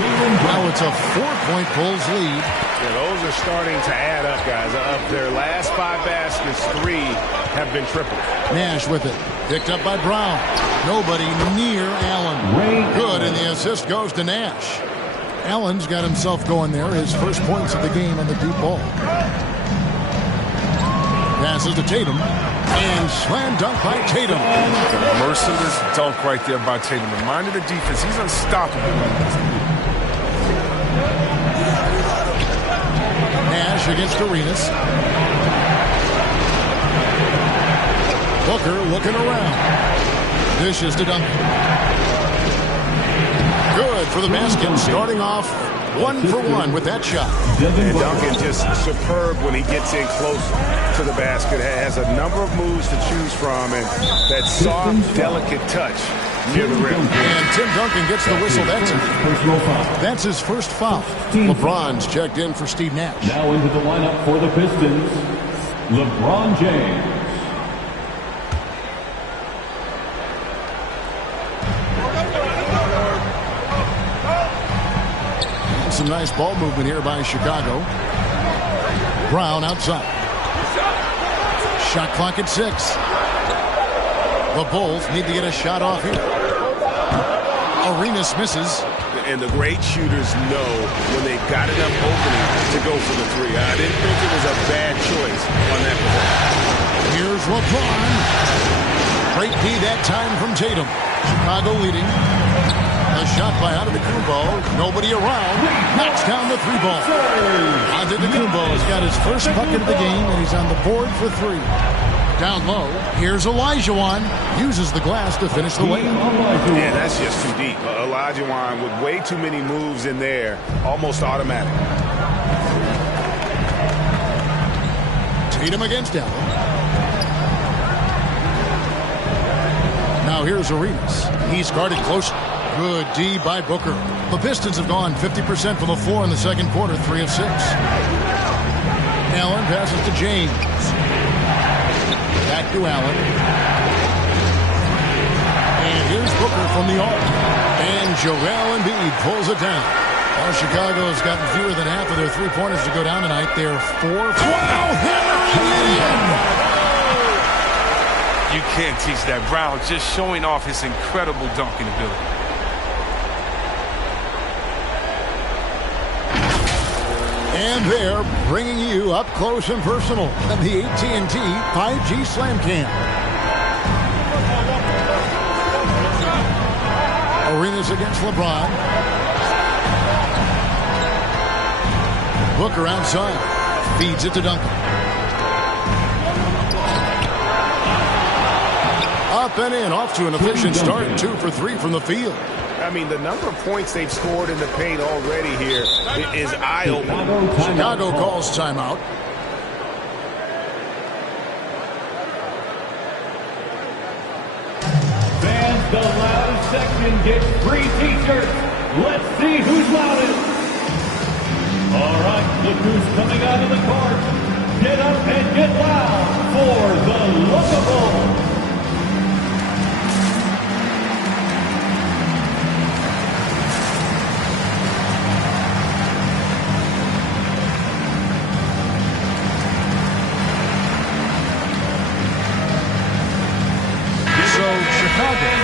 Now it's a 4-point Bulls lead. Yeah, those are starting to add up, guys. Of their last 5 baskets, 3 have been triple. Nash with it. Picked up by Brown. Nobody near Allen. Good, and the assist goes to Nash. Allen's got himself going there. His first points of the game on the deep ball. Passes to Tatum. And slam dunk by Tatum. Merciless dunk right there by Tatum. Reminded the defense, he's unstoppable. Nash against Arenas. Booker looking around. Dishes to Duncan. Good for the basket. Starting off 1 for 1 with that shot. And Duncan just superb when he gets in close to the basket. Has a number of moves to choose from, and that soft, delicate touch near the rim. And Tim Duncan gets the whistle that time. That's his first foul. LeBron's checked in for Steve Nash. Now into the lineup for the Pistons, LeBron James. Some nice ball movement here by Chicago. Brown outside. Shot clock at 6. The Bulls need to get a shot off here. Arenas misses. And the great shooters know when they've got enough opening to go for the 3. I didn't think it was a bad choice on that possession. Here's LeBron. Great D that time from Tatum. Chicago leading. A shot by Antetokounmpo. Nobody around. Knocks down the 3 ball. Antetokounmpo has got his first bucket of the game, and he's on the board for 3. Down low. Here's Olajuwon. Uses the glass to finish the layup. Yeah, that's just too deep. Olajuwon with way too many moves in there. Almost automatic. Tatum against Allen. Now here's Arenas. He's guarded close. Good D by Booker. The Pistons have gone 50% from the floor in the second quarter, 3 of 6. Allen passes to James. Back to Allen. And here's Booker from the arc. And Joel Embiid pulls it down. Well, Chicago has gotten fewer than half of their 3-pointers to go down tonight. They're 4. Wow, hammering it in! You can't teach that. Brown just showing off his incredible dunking ability. And they're bringing you up close and personal at the AT&T 5G Slam Cam. Arenas against LeBron. Booker outside. Feeds it to Duncan. Up and in. Off to an efficient start. 2 for 3 from the field. I mean, the number of points they've scored in the paint already here is eye-opening. Chicago calls timeout. Fans, the loudest section gets free t-shirts. Let's see who's loudest. All right, look who's coming out of the court. Get up and get loud for the Lookable.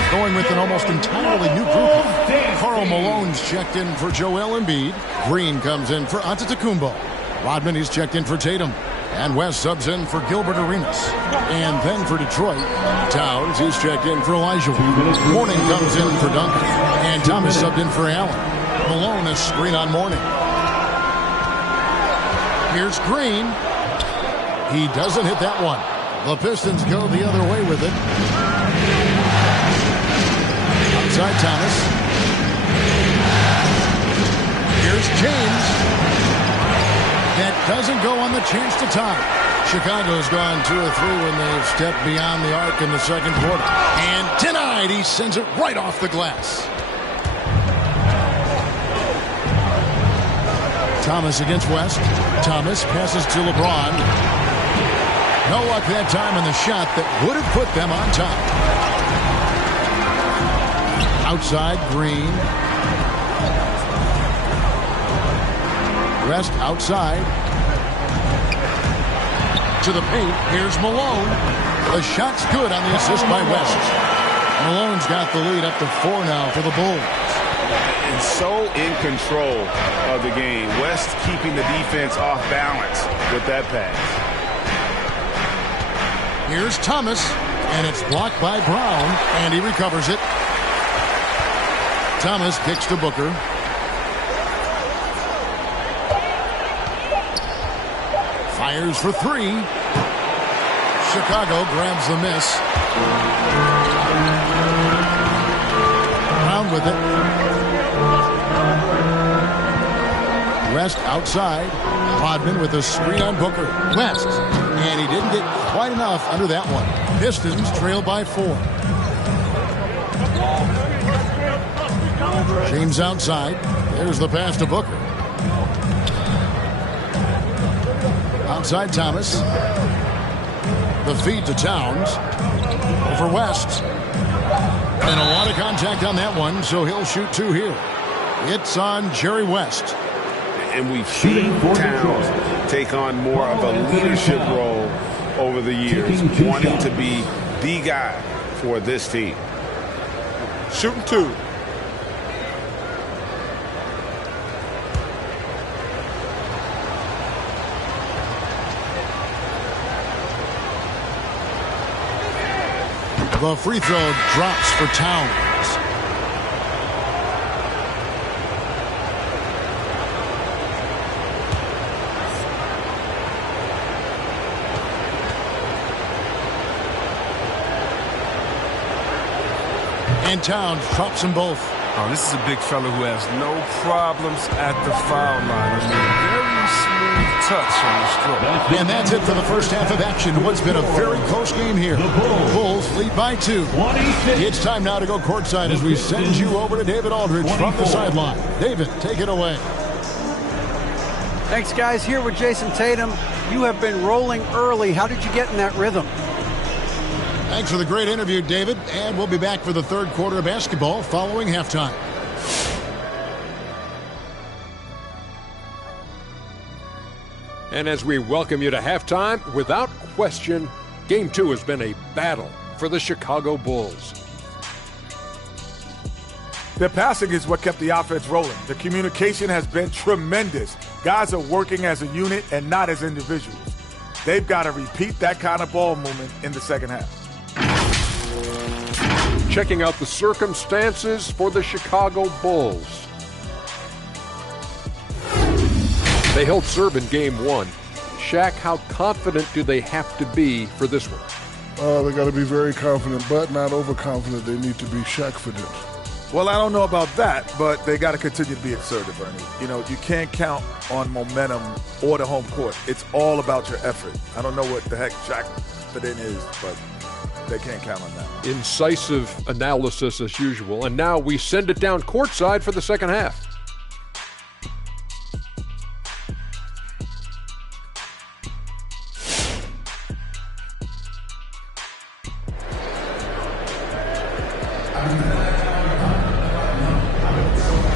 Going with an almost entirely new group. Karl Malone's checked in for Joel Embiid. Green comes in for Antetokounmpo. Rodman is checked in for Tatum. And West subs in for Gilbert Arenas. And then for Detroit, Towns, he's checked in for Olajuwon. Mourning comes in for Duncan. And Thomas subbed in for Allen. Malone is screen on Mourning. Here's Green. He doesn't hit that one. The Pistons go the other way with it. Outside Thomas. Here's James. That doesn't go on the chance to tie. Chicago's gone 2 of 3 when they've stepped beyond the arc in the second quarter. And denied. He sends it right off the glass. Thomas against West. Thomas passes to LeBron. No luck that time on the shot that would have put them on top. Outside, Green. West outside. To the paint. Here's Malone. The shot's good on the assist by West. Malone's got the lead up to 4 now for the Bulls. And so in control of the game. West keeping the defense off balance with that pass. Here's Thomas, and it's blocked by Brown, and he recovers it. Thomas kicks to Booker. Fires for 3. Chicago grabs the miss. Brown with it. West outside. Rodman with a screen on Booker. West. And he didn't get quite enough under that one. Pistons trail by 4. James outside. There's the pass to Booker. Outside Thomas. The feed to Towns. Over West. And a lot of contact on that one, so he'll shoot 2 here. It's on Jerry West. And we've seen Towns take on more of a leadership role over the years, wanting to be the guy for this team. Shooting 2. The free throw drops for Towns. And Towns drops them both. Oh, this is a big fella who has no problems at the foul line. Very smooth touch on the stroke. And that's it for the first half of action. What's been a very close game here. The Bulls lead by 2. It's time now to go courtside as we send you over to David Aldridge from the sideline. David, take it away. Thanks, guys. Here with Jason Tatum. You have been rolling early. How did you get in that rhythm? Thanks for the great interview, David. And we'll be back for the third quarter of basketball following halftime. And as we welcome you to halftime, without question, Game 2 has been a battle for the Chicago Bulls. Their passing is what kept the offense rolling. The communication has been tremendous. Guys are working as a unit and not as individuals. They've got to repeat that kind of ball movement in the second half. Checking out the circumstances for the Chicago Bulls. They held serve in Game 1. Shaq, how confident do they have to be for this one? They got to be very confident, but not overconfident. They need to be Shaq-fident. Well, I don't know about that, but they got to continue to be assertive, Ernie. You know, you can't count on momentum or the home court. It's all about your effort. I don't know what the heck Shaq-fident is, but they can't count on that. Incisive analysis as usual. And now we send it down courtside for the second half.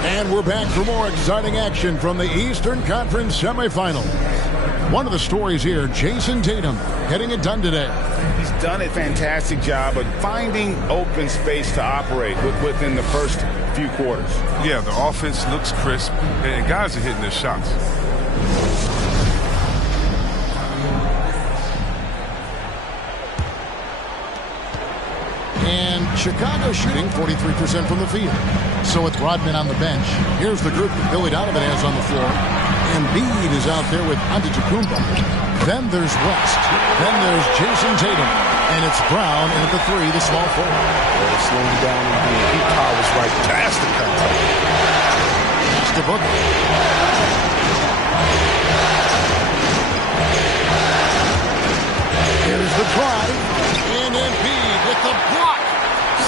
And we're back for more exciting action from the Eastern Conference semifinals. One of the stories here, Jason Tatum getting it done today. He's done a fantastic job of finding open space to operate within the first few quarters. Yeah, the offense looks crisp, and guys are hitting their shots. And Chicago shooting 43% from the field. So with Rodman on the bench, here's the group that Billy Donovan has on the floor. Embiid is out there with Antetokounmpo. Then there's West. Then there's Jason Tatum. And it's Brown, and at the 3, the small forward. Slowing down Embiid. He powers right past the contact. to Booker. Here's the drive. And Embiid with the block.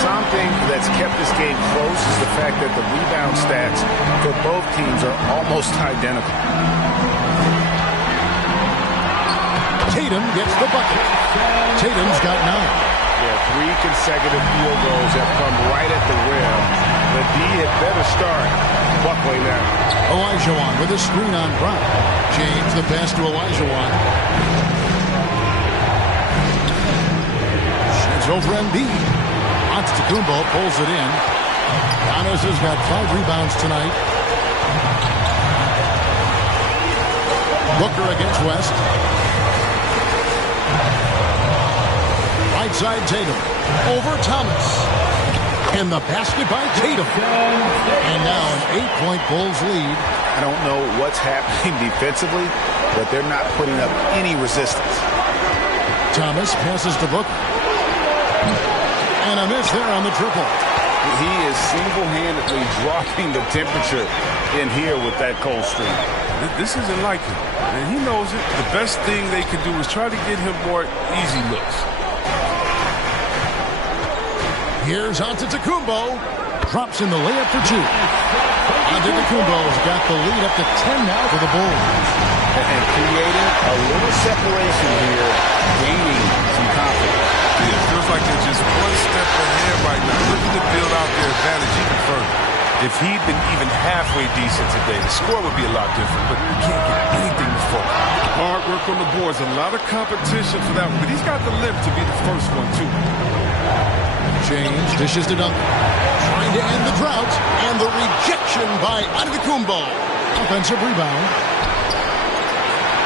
Something that's kept this game close is the fact that the rebound stats for both teams are almost identical. Tatum gets the bucket. Tatum's got 9. Yeah, 3 consecutive field goals have come right at the rim. The D had better start buckling now. Olajuwon with a screen on Brown. James the pass to Olajuwon. Shoots over Embiid. Antetokounmpo pulls it in. Giannis has got 5 rebounds tonight. Booker against West. Right side Tatum. Over Thomas. And the basket by Tatum. And now an 8-point Bulls lead. I don't know what's happening defensively, but they're not putting up any resistance. Thomas passes to Booker. And a miss there on the triple. He is single-handedly dropping the temperature in here with that cold streak. This isn't like him, and he knows it. The best thing they can do is try to get him more easy looks. Here's Antetokounmpo. Drops in the layup for 2. Antetokounmpo's got the lead up to 10 now for the Bulls. And creating a little separation here, gaining some confidence. Yeah, it feels like they're just one step ahead right now, looking to build out their advantage even further. If he'd been even halfway decent today, the score would be a lot different, but he can't get anything to fall. Hard work on the boards, a lot of competition for that one, but he's got the limp to be the first one, too. James dishes to Duncan. Trying to end the drought, and the rejection by Antetokounmpo. Offensive rebound.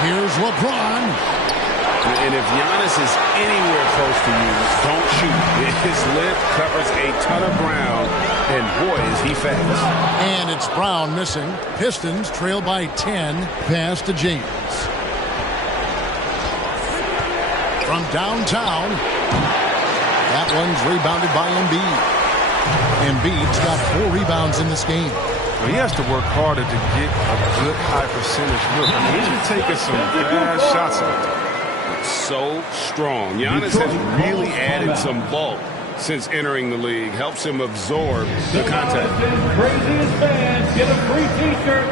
Here's LeBron. And if Giannis is anywhere close to you, don't shoot. His length covers a ton of ground, and boy, is he fast. And it's Brown missing. Pistons trail by 10. Pass to James. From downtown. That one's rebounded by Embiid. Embiid's got 4 rebounds in this game. Well, he has to work harder to get a good high percentage look. I mean, he's been taking some bad shots out there. So strong. Giannis has really added some bulk since entering the league. Helps him absorb the contact. Craziest fans get a free T-shirt.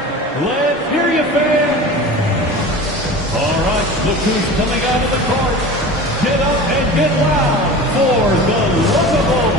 Let's hear you, fans. All right, look who's coming out of the court. Get up and get loud for the Lookable.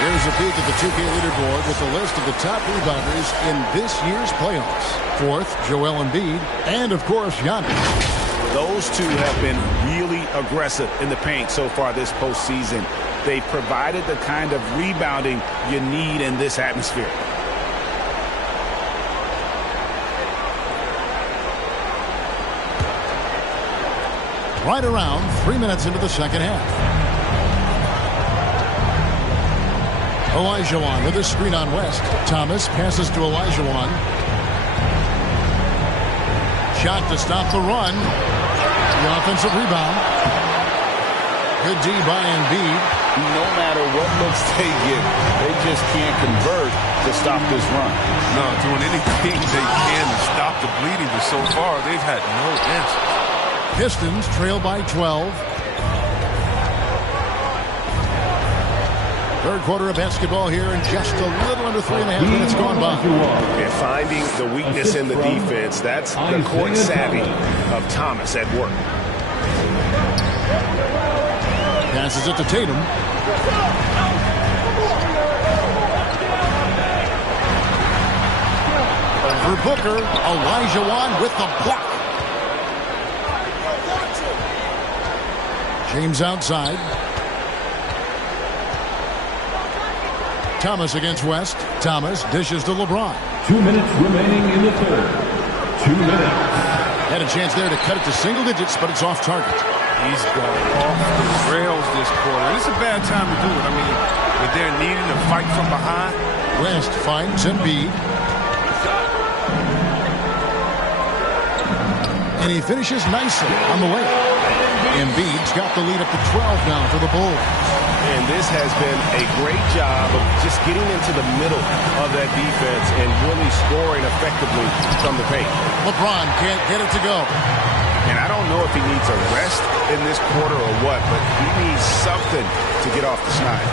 Here's a peek at the 2K leaderboard with the list of the top rebounders in this year's playoffs. 4th, Joel Embiid, and of course, Giannis. Those two have been really aggressive in the paint so far this postseason. They've provided the kind of rebounding you need in this atmosphere. Right around 3 minutes into the second half. Olajuwon with a screen on West. Thomas passes to Olajuwon. Shot to stop the run. The offensive rebound. Good D by Embiid. No matter what looks they get, they just can't convert to stop this run. No, doing anything they can to stop the bleeding, but so far they've had no answers. Pistons trail by 12. Third quarter of basketball here in just a little under 3.5 minutes gone by. And finding the weakness in the defense, that's the court savvy of Thomas at work. Passes it to Tatum. For Booker, Olajuwon with the block. James outside. Thomas against West. Thomas dishes to LeBron. 2 minutes remaining in the third. 2 minutes. Had a chance there to cut it to single digits, but it's off target. He's gone off the rails this quarter. It's a bad time to do it. I mean, when they're needing to fight from behind. West finds Embiid. And he finishes nicely on the way. Embiid's got the lead up to 12 now for the Bulls. And this has been a great job of just getting into the middle of that defense and really scoring effectively from the paint. LeBron can't get it to go. And I don't know if he needs a rest in this quarter or what, but he needs something to get off the snide.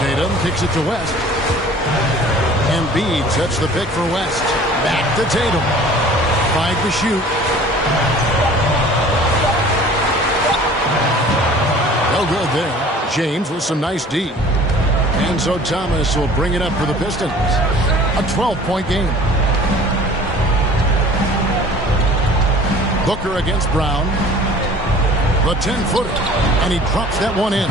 Tatum kicks it to West. Embiid sets the pick for West. Back to Tatum. 5 to shoot. No good there. James with some nice D. And so Thomas will bring it up for the Pistons. A 12-point game. Booker against Brown. The 10-footer. And he drops that one in.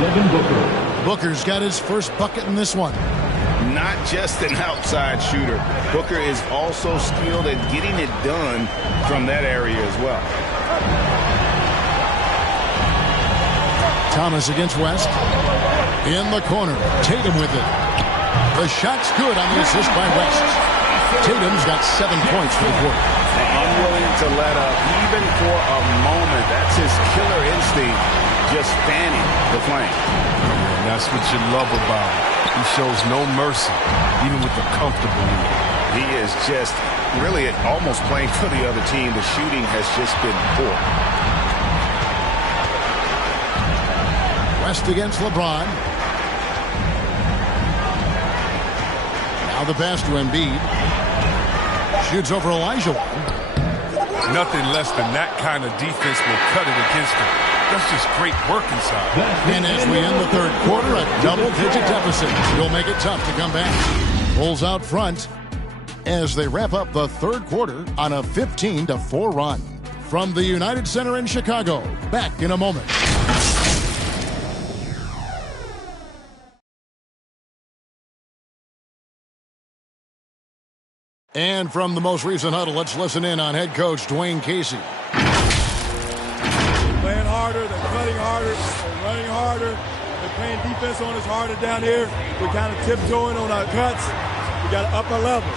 Booker's got his first bucket in this one. Not just an outside shooter. Booker is also skilled at getting it done from that area as well. Thomas against West. In the corner. Tatum with it. The shot's good on the assist by West. Tatum's got 7 points for the quarter. Unwilling to let up even for a moment. That's his killer instinct, just fanning the flame. And that's what you love about him. He shows no mercy, even with the comfortable lead. He is just really almost playing for the other team. The shooting has just been poor. West against LeBron. Now the pass to Embiid. Shoots over Olajuwon. Nothing less than that kind of defense will cut it against him. That's just great work inside. And as we end the third quarter, a double-digit deficit. It'll make it tough to come back. Bulls out front as they wrap up the third quarter on a 15-4 run. From the United Center in Chicago, back in a moment. And from the most recent huddle, let's listen in on head coach Dwayne Casey. Playing harder, they're cutting harder, they're running harder, they're playing defense on us harder down here. We're kind of tiptoeing on our cuts. We got to up our level.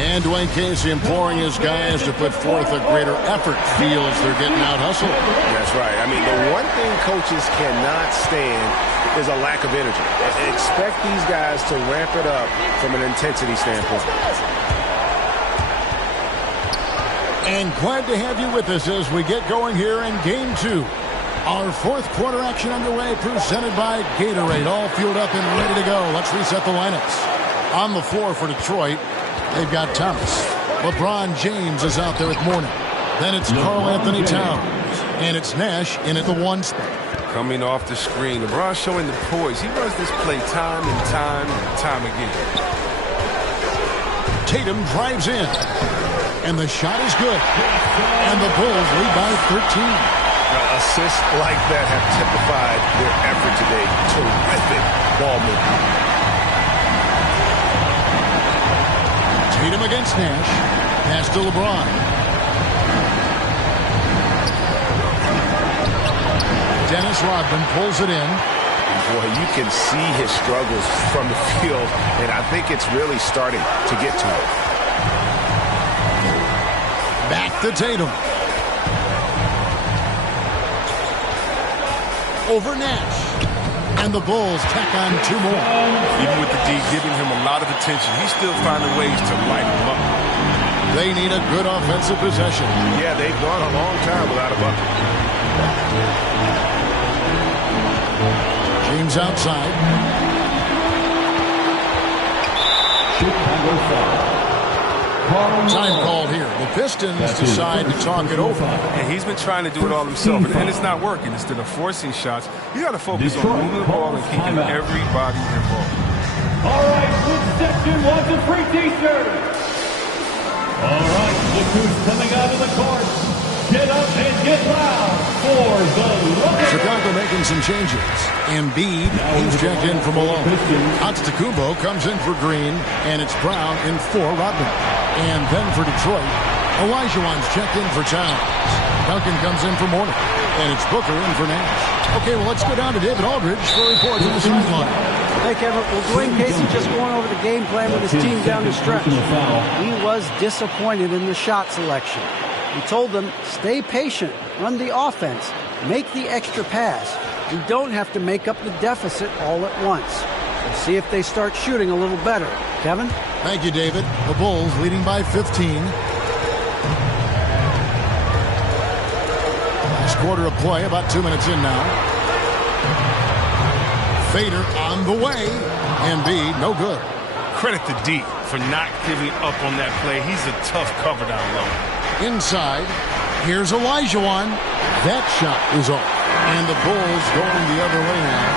And Dwayne Casey imploring his guys to put forth a greater effort. Feels they're getting out hustled. That's right. I mean, the one thing coaches cannot stand is a lack of energy. Expect these guys to ramp it up from an intensity standpoint. And glad to have you with us as we get going here in Game 2. Our fourth quarter action underway, presented by Gatorade. All fueled up and ready to go. Let's reset the lineups. On the floor for Detroit, they've got Thomas. LeBron James is out there at Mourning. Then it's Karl Anthony Towns. And it's Nash in at the 1 spot. Coming off the screen, LeBron showing the poise. He runs this play time and time and time again. Tatum drives in. And the shot is good. And the Bulls lead by 13. Assists like that have typified their effort today. Terrific ball movement. Tatum against Nash. Pass to LeBron. Dennis Rodman pulls it in. Boy, you can see his struggles from the field, and I think it's really starting to get to him. Back to Tatum. Over Nash. And the Bulls tack on 2 more. Even with the D giving him a lot of attention, he's still finding ways to light him up. They need a good offensive possession. Yeah, they've gone a long time without a bucket. James outside. Time called here. The Pistons decide to talk it over. And he's been trying to do it all himself, and it's not working. Instead of forcing shots, you got to focus on moving the ball and keeping everybody involved. All right, which section wants a free T-shirt? All right, look who's coming out of the court. Get up and get loud for the Chicago making some changes. Embiid, he's checked in for Malone. Antetokounmpo comes in for Green, and it's Brown in for Rodman. And then for Detroit, Olajuwon's checked in for Towns. Duncan comes in for Mourning, and it's Booker in for Nash. Okay, well, let's go down to David Aldridge for a report from the sideline. Hey, Kevin. Well, Dwayne Casey just going over the game plan with his team down the stretch. He was disappointed in the shot selection. He told them, stay patient, run the offense, make the extra pass. You don't have to make up the deficit all at once. We'll see if they start shooting a little better. Kevin? Thank you, David. The Bulls leading by 15. Last quarter of play, about 2 minutes in now. Fader on the way. Embiid, no good. Credit to D for not giving up on that play. He's a tough cover down low. Inside, here's Olajuwon. That shot is off. And the Bulls going the other way now.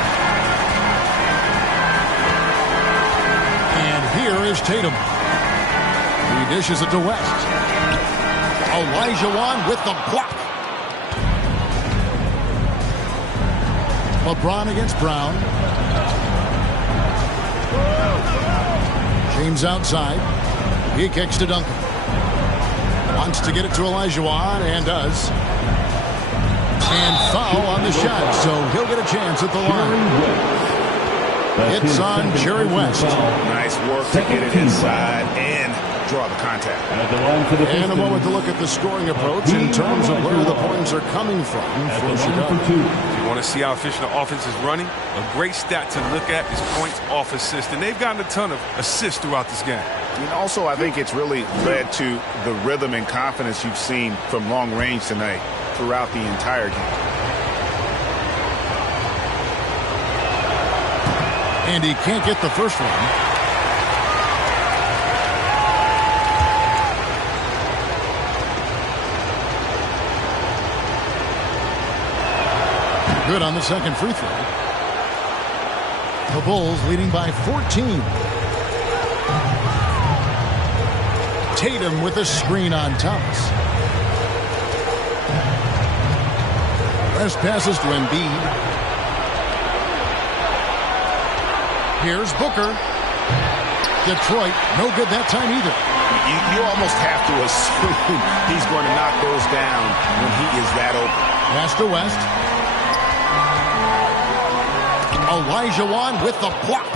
And here is Tatum. He dishes it to West. Olajuwon with the block. LeBron against Brown. James outside. He kicks to Duncan. Wants to get it to Olajuwon, and does. And foul on the shot, so he'll get a chance at the line. It's on Jerry West. Nice work to get it inside and draw the contact. And a moment to look at the scoring approach in terms of where the points are coming from for Chicago. If you want to see how efficient the offense is running, a great stat to look at is points off assist. And they've gotten a ton of assists throughout this game. And also, I think it's really led to the rhythm and confidence you've seen from long range tonight throughout the entire game. And he can't get the first one. Good on the second free throw. The Bulls leading by 14. Tatum with a screen on Thomas. West passes to Embiid. Here's Booker. Detroit, no good that time either. You almost have to assume he's going to knock those down when he is that open. Pass to West. Olajuwon with the block.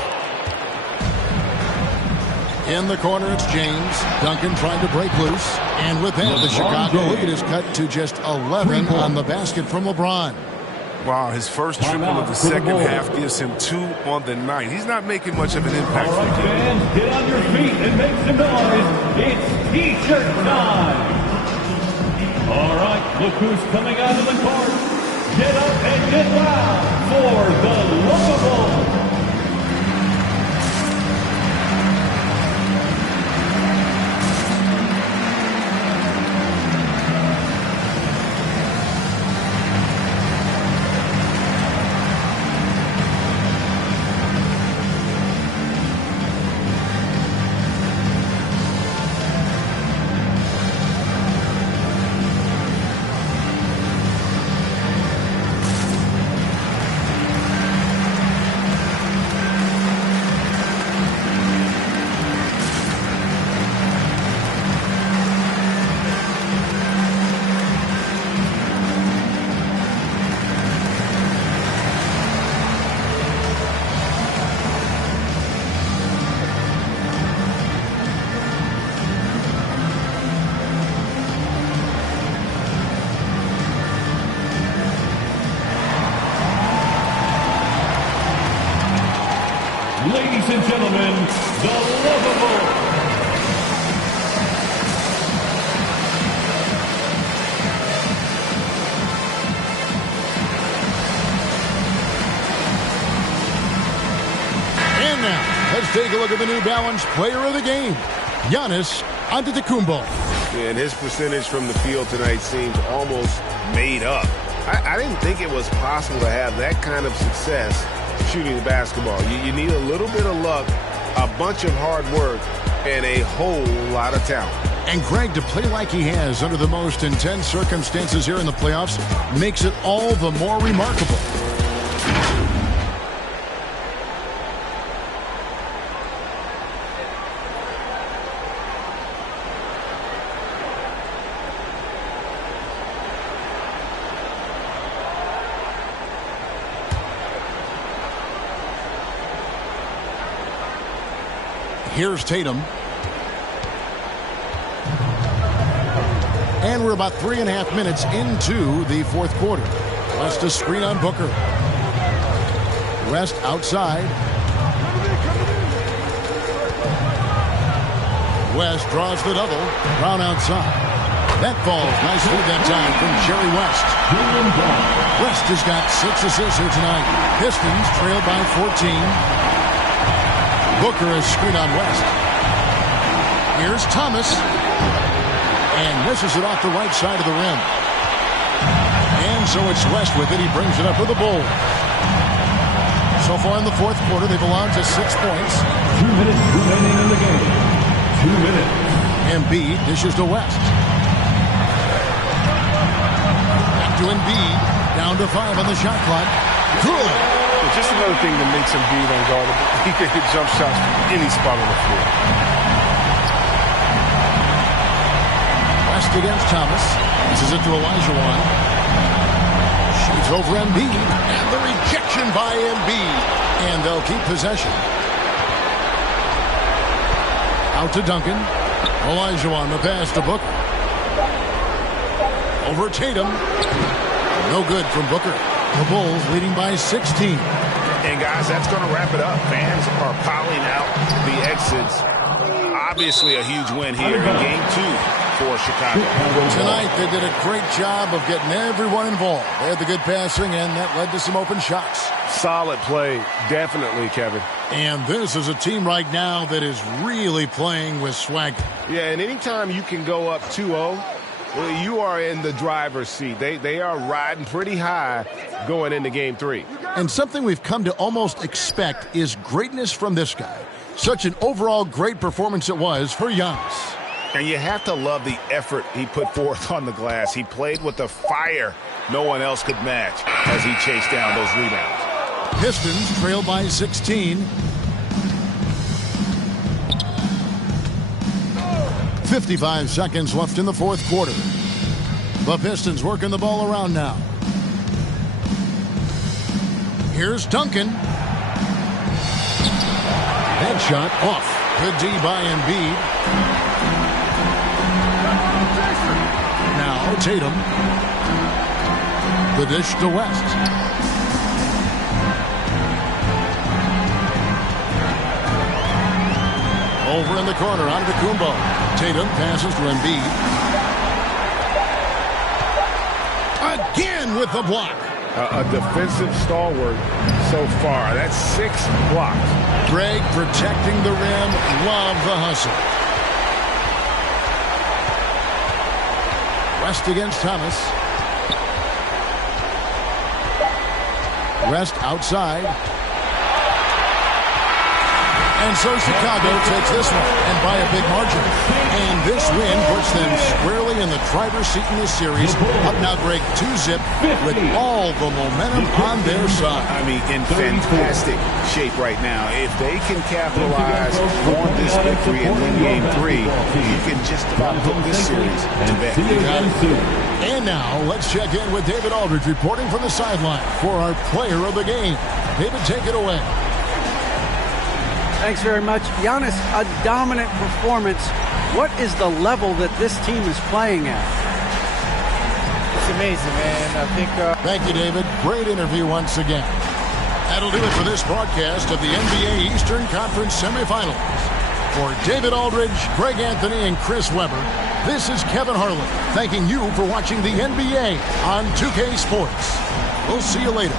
In the corner, it's James. Duncan trying to break loose. And with that, the Chicago lead is cut to just 11 on the basket from LeBron. Wow, his first triple of the second half gives him 2 on the night. He's not making much of an impact. All right, fans, get on your feet and make some noise. It's T-shirt time. All right, look who's coming out of the court. Get up and get loud for the Lookable. Ladies and gentlemen, the Lookable. And now, let's take a look at the New Balance Player of the Game. Giannis Antetokounmpo. Yeah, and his percentage from the field tonight seems almost made up. I didn't think it was possible to have that kind of success shooting the basketball. You need a little bit of luck, a bunch of hard work, and a whole lot of talent. And Greg, to play like he has under the most intense circumstances here in the playoffs makes it all the more remarkable. Here's Tatum. And we're about 3.5 minutes into the fourth quarter. West a screen on Booker. West outside. West draws the double. Brown outside. That falls nicely that time from Jerry West. West has got 6 assists here tonight. Pistons trail by 14. Booker is screen on West. Here's Thomas. And misses it off the right side of the rim. And so it's West with it. He brings it up for the Bulls. So far in the fourth quarter, they've allowed just 6 points. 2 minutes remaining in the game. 2 minutes. Embiid dishes to West. Back to Embiid. Down to 5 on the shot clock. Good. Just another thing that makes Embiid unguardable. He can hit jump shots from any spot on the floor. West against Thomas. This is it to Olajuwon. Shoots over Embiid. And the rejection by Embiid. And they'll keep possession. Out to Duncan. Olajuwon, the pass to Booker. Over Tatum. No good from Booker. The Bulls leading by 16. And guys, that's going to wrap it up. Fans are piling out the exits. Obviously a huge win here in Game 2 for Chicago. Tonight they did a great job of getting everyone involved. They had the good passing, and that led to some open shots. Solid play, definitely, Kevin. And this is a team right now that is really playing with swagger. Yeah, and anytime you can go up 2-0, you are in the driver's seat. They are riding pretty high going into Game 3. And something we've come to almost expect is greatness from this guy. Such an overall great performance it was for Giannis. And you have to love the effort he put forth on the glass. He played with the fire no one else could match as he chased down those rebounds. Pistons trail by 16. 55 seconds left in the fourth quarter. The Pistons working the ball around now. Here's Duncan. That shot off. Good D by Embiid. Now Tatum. The dish to West. Over in the corner, Antetokounmpo. Tatum passes to Embiid. Again with the block. A defensive stalwart so far. That's 6 blocks. Greg protecting the rim. Love the hustle. West against Thomas. West outside. And so Chicago takes this one, and by a big margin. And this win puts them squarely in the driver's seat in this series. Up now, Greg, 2-zip with all the momentum on their side. I mean, in fantastic shape right now. If they can capitalize on this victory and win Game 3, you can just about put this series to bed. And now, let's check in with David Aldridge reporting from the sideline for our player of the game. David, take it away. Thanks very much. Giannis, a dominant performance. What is the level that this team is playing at? It's amazing, man. I think... Thank you, David. Great interview once again. That'll do it for this broadcast of the NBA Eastern Conference semifinals. For David Aldridge, Greg Anthony, and Chris Webber, this is Kevin Harlan thanking you for watching the NBA on 2K Sports. We'll see you later.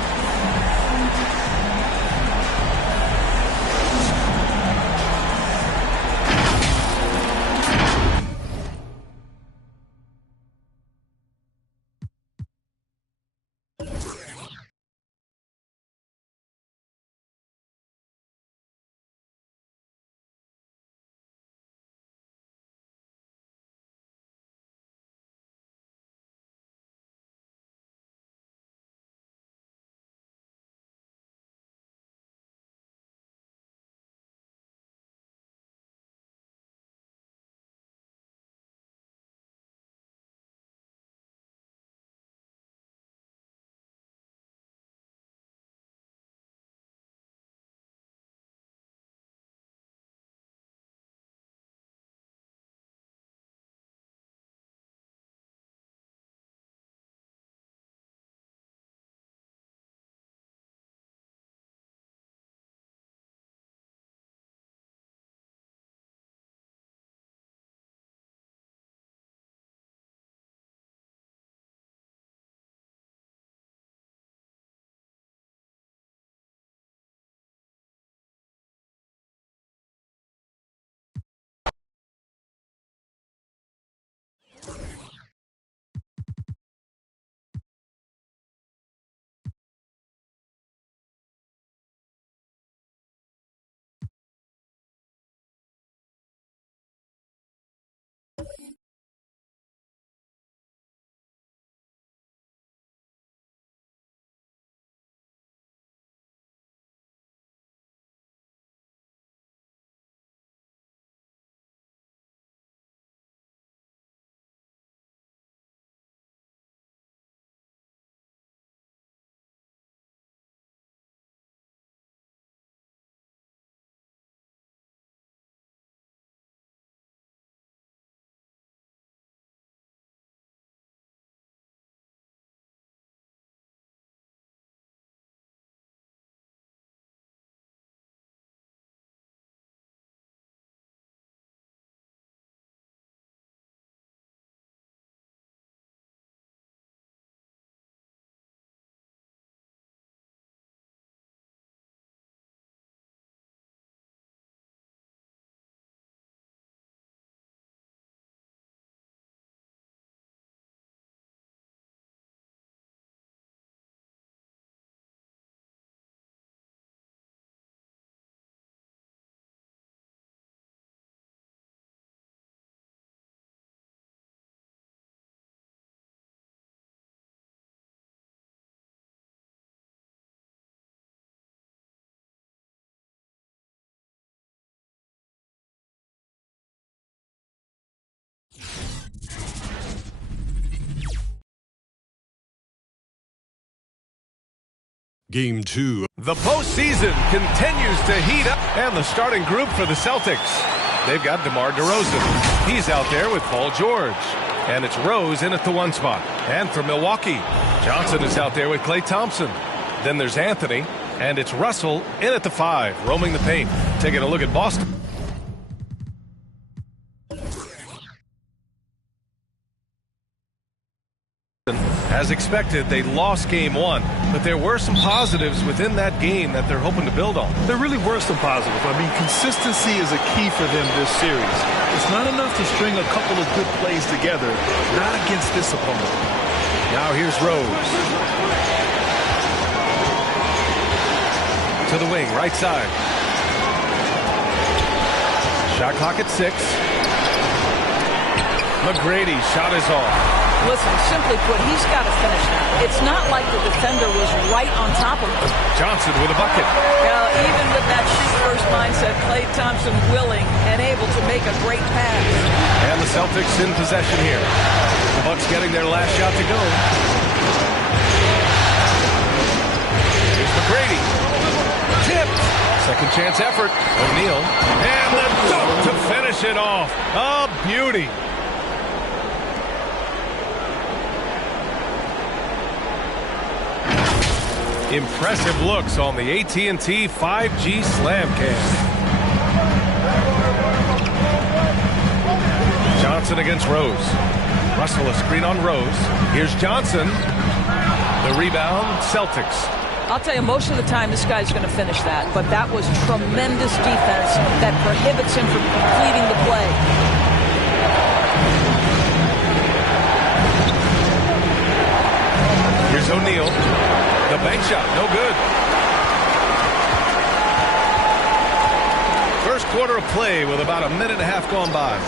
Game 2. The postseason continues to heat up, and the starting group for the Celtics. They've got DeMar DeRozan. He's out there with Paul George. And it's Rose in at the 1 spot. And for Milwaukee, Johnson is out there with Klay Thompson. Then there's Anthony, and it's Russell in at the 5, roaming the paint. Taking a look at Boston. As expected, they lost game 1, but there were some positives within that game that they're hoping to build on. There really were some positives. I mean, consistency is a key for them this series. It's not enough to string a couple of good plays together, not against this opponent. Now here's Rose. To the wing, right side. Shot clock at 6. McGrady, shot is off. Listen, simply put, he's got to finish that. It's not like the defender was right on top of him. Johnson with a bucket. Well, even with that shoot-first mindset, Klay Thompson willing and able to make a great pass. And the Celtics in possession here. The Bucks getting their last shot to go. Here's McGrady. Tipped. Second chance effort. O'Neal. And the dunk to finish it off. A beauty. Impressive looks on the AT&T 5G Slam Cam. Johnson against Rose. Russell a screen on Rose. Here's Johnson. The rebound, Celtics. I'll tell you, most of the time this guy's going to finish that, but that was tremendous defense that prohibits him from completing the play. Here's O'Neal. The bank shot, no good. First quarter of play with about a minute and a half gone by.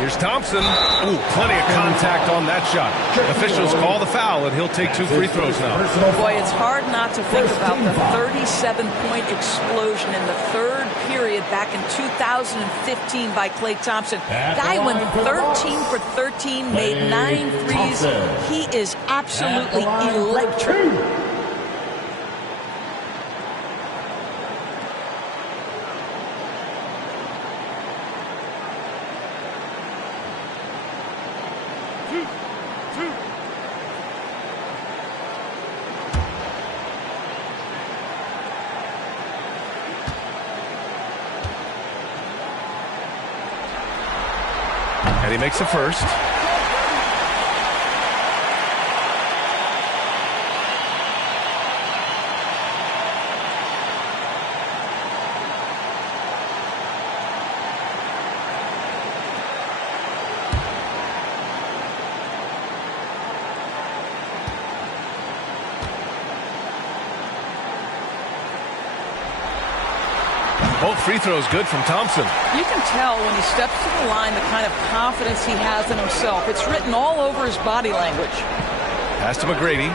Here's Thompson. Ooh, plenty of contact on that shot. Officials call the foul, and he'll take 2 free throws now. Boy, it's hard not to think about the 37-point explosion in the third period back in 2015 by Klay Thompson. Guy went 13 for 13, made 9 threes. He is absolutely electric. And he makes the first. Both free throws good from Thompson. You can tell when he steps to the line the kind of confidence he has in himself. It's written all over his body language. Pass to McGrady.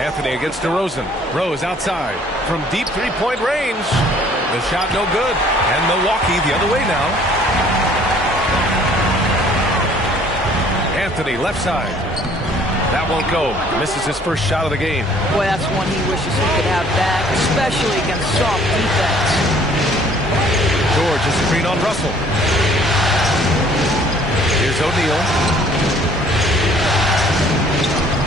Anthony against DeRozan. Rose outside from deep three-point range. The shot no good. And Milwaukee the other way now. Anthony left side. That won't go. Misses his first shot of the game. Boy, that's one he wishes he could have back, especially against soft defense. George is screen on Russell. Here's O'Neal.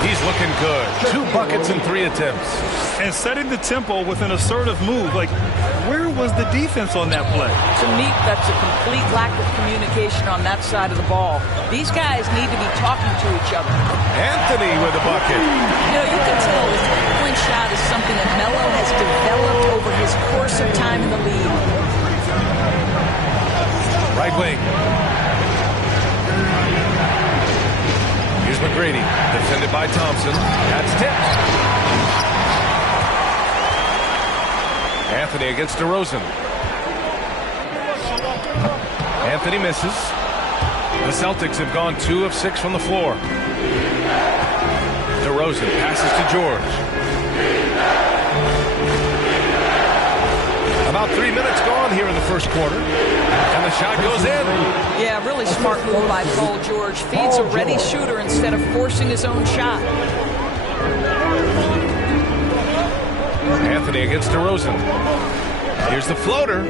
He's looking good. 2 buckets in 3 attempts. And setting the tempo with an assertive move. Like, where was the defense on that play? To me, that's a complete lack of communication on that side of the ball. These guys need to be talking to each other. Anthony with a bucket. You know, you can tell the three-point shot is something that Melo has developed over his course of time in the league. Right wing. Here's McGrady, defended by Thompson. That's tipped. Anthony against DeRozan. Anthony misses. The Celtics have gone 2 of 6 from the floor. DeRozan passes to George. About 3 minutes gone here in the first quarter. And the shot goes in. Yeah, really smart move by Paul George. Feeds a ready shooter instead of forcing his own shot. Anthony against DeRozan. Here's the floater.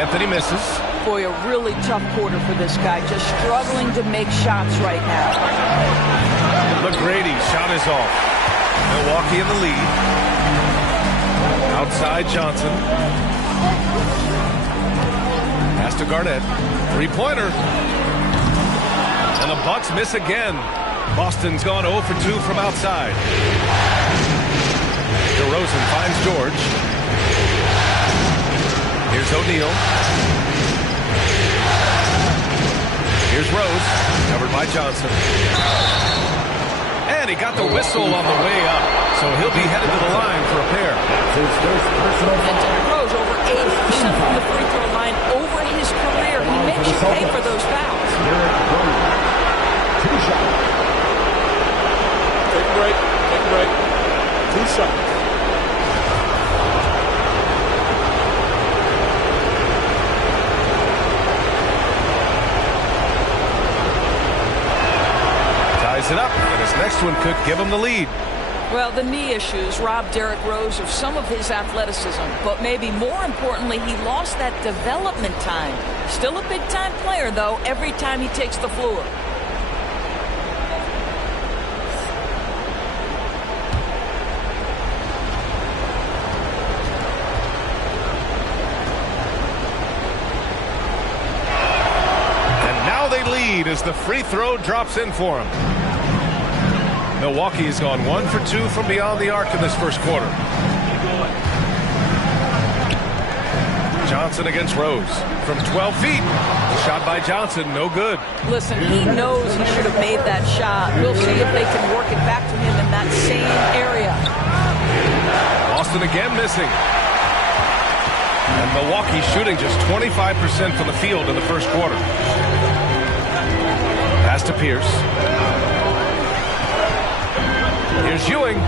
Anthony misses. Boy, a really tough quarter for this guy. Just struggling to make shots right now. McGrady, shot is off. Milwaukee in the lead. Outside Johnson. Pass to Garnett. Three-pointer. And the Bucks miss again. Boston's gone 0 for 2 from outside. DeRozan finds George. Here's O'Neal. Here's Rose, covered by Johnson. And he got the whistle on the way up, so he'll be headed to the line for a pair. And Derrick Rose over 80% from the free throw line over his career. He makes you pay for those fouls. Take a break. 2 shots. Ties it up, and his next one could give him the lead. Well, the knee issues robbed Derrick Rose of some of his athleticism, but maybe more importantly, he lost that development time. Still a big-time player, though, every time he takes the floor. As the free throw drops in for him. Milwaukee has gone 1 for 2 from beyond the arc in this first quarter. Johnson against Rose from 12 feet. The shot by Johnson, no good. Listen, he knows he should have made that shot. We'll see if they can work it back to him in that same area. Boston again missing. And Milwaukee shooting just 25% from the field in the first quarter. Pass to Pierce. Here's Ewing.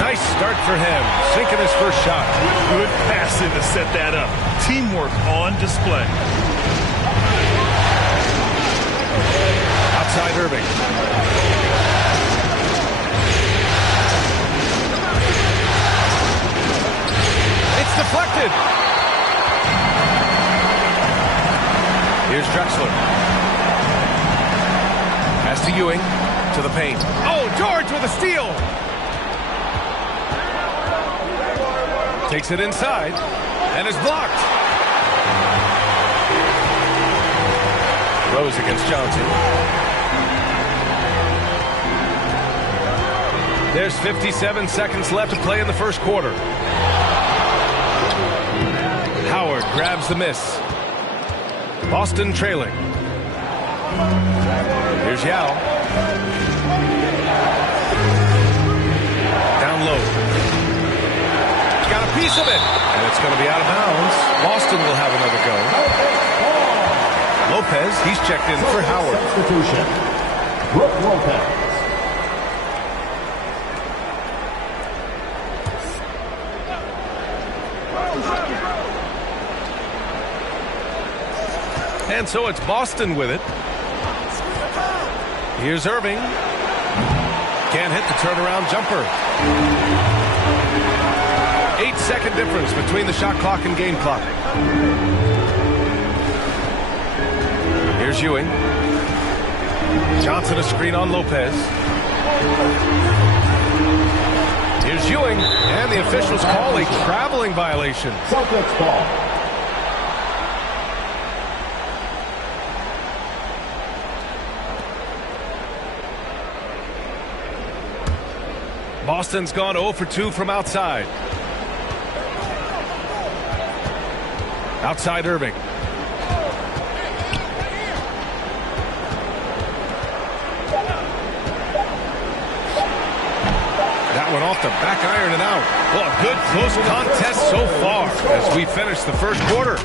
Nice start for him. Sinking his first shot. Good passing to set that up. Teamwork on display. Outside Irving. It's deflected. Here's Drexler. Pass to Ewing, to the paint. Oh, George with a steal! Takes it inside, and is blocked. Rose against Johnson. There's 57 seconds left to play in the first quarter. Howard grabs the miss. Boston trailing. Here's Yao. Down low. Got a piece of it. And it's going to be out of bounds. Boston will have another go. Lopez, he's checked in for Howard. Substitution. Brook Lopez. And so it's Boston with it. Here's Irving. Can't hit the turnaround jumper. 8-second difference between the shot clock and game clock. Here's Ewing. Johnson a screen on Lopez. Here's Ewing, and the officials call a traveling violation. Celtics ball. Boston's gone 0 for 2 from outside. Outside Irving. That one off the back iron and out. Well, a good close contest so far as we finish the first quarter.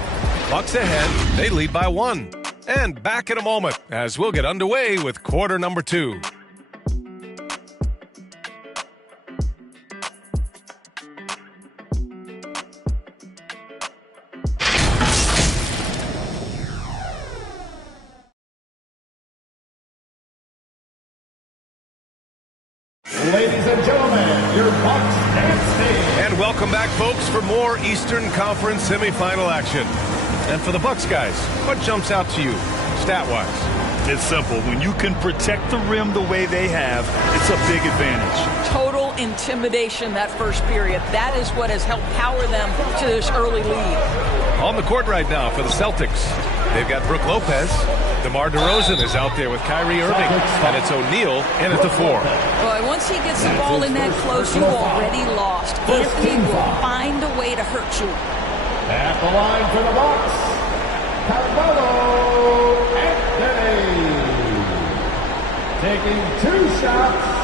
Bucks ahead. They lead by 1. And back in a moment as we'll get underway with quarter number 2. And welcome back, folks, for more Eastern Conference semifinal action. And for the Bucks guys, what jumps out to you, stat-wise? It's simple. When you can protect the rim the way they have, it's a big advantage. Total intimidation that first period. That is what has helped power them to this early lead. On the court right now for the Celtics, they've got Brook Lopez. DeMar DeRozan is out there with Kyrie Irving, and it's O'Neal in at the 4. Boy, once he gets the ball in that close, you've already lost. Anthony will find a way to hurt you. At the line for the Bucks, Carmelo Anthony. Taking 2 shots.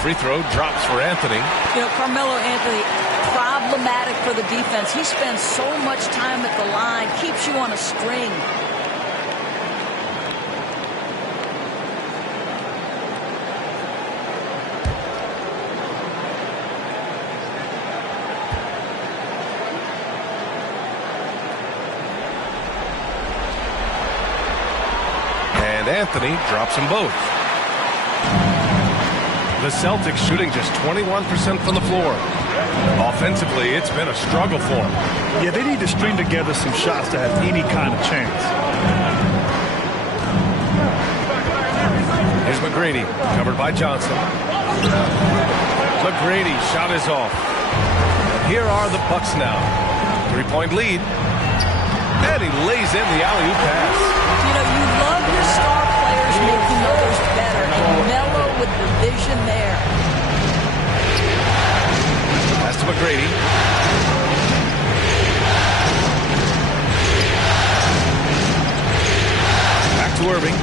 Free throw drops for Anthony. You know, Carmelo Anthony, problematic for the defense. He spends so much time at the line, keeps you on a string. And Anthony drops them both. The Celtics shooting just 21% from the floor. Offensively, it's been a struggle for them. Yeah, they need to string together some shots to have any kind of chance. Here's McGrady, covered by Johnson. McGrady, shot is off. Here are the Bucks now. 3-point lead. And he lays in the alley-oop pass. You know, you love your star players making others better. And Melo with the vision there. Pass to McGrady. Back to Irving.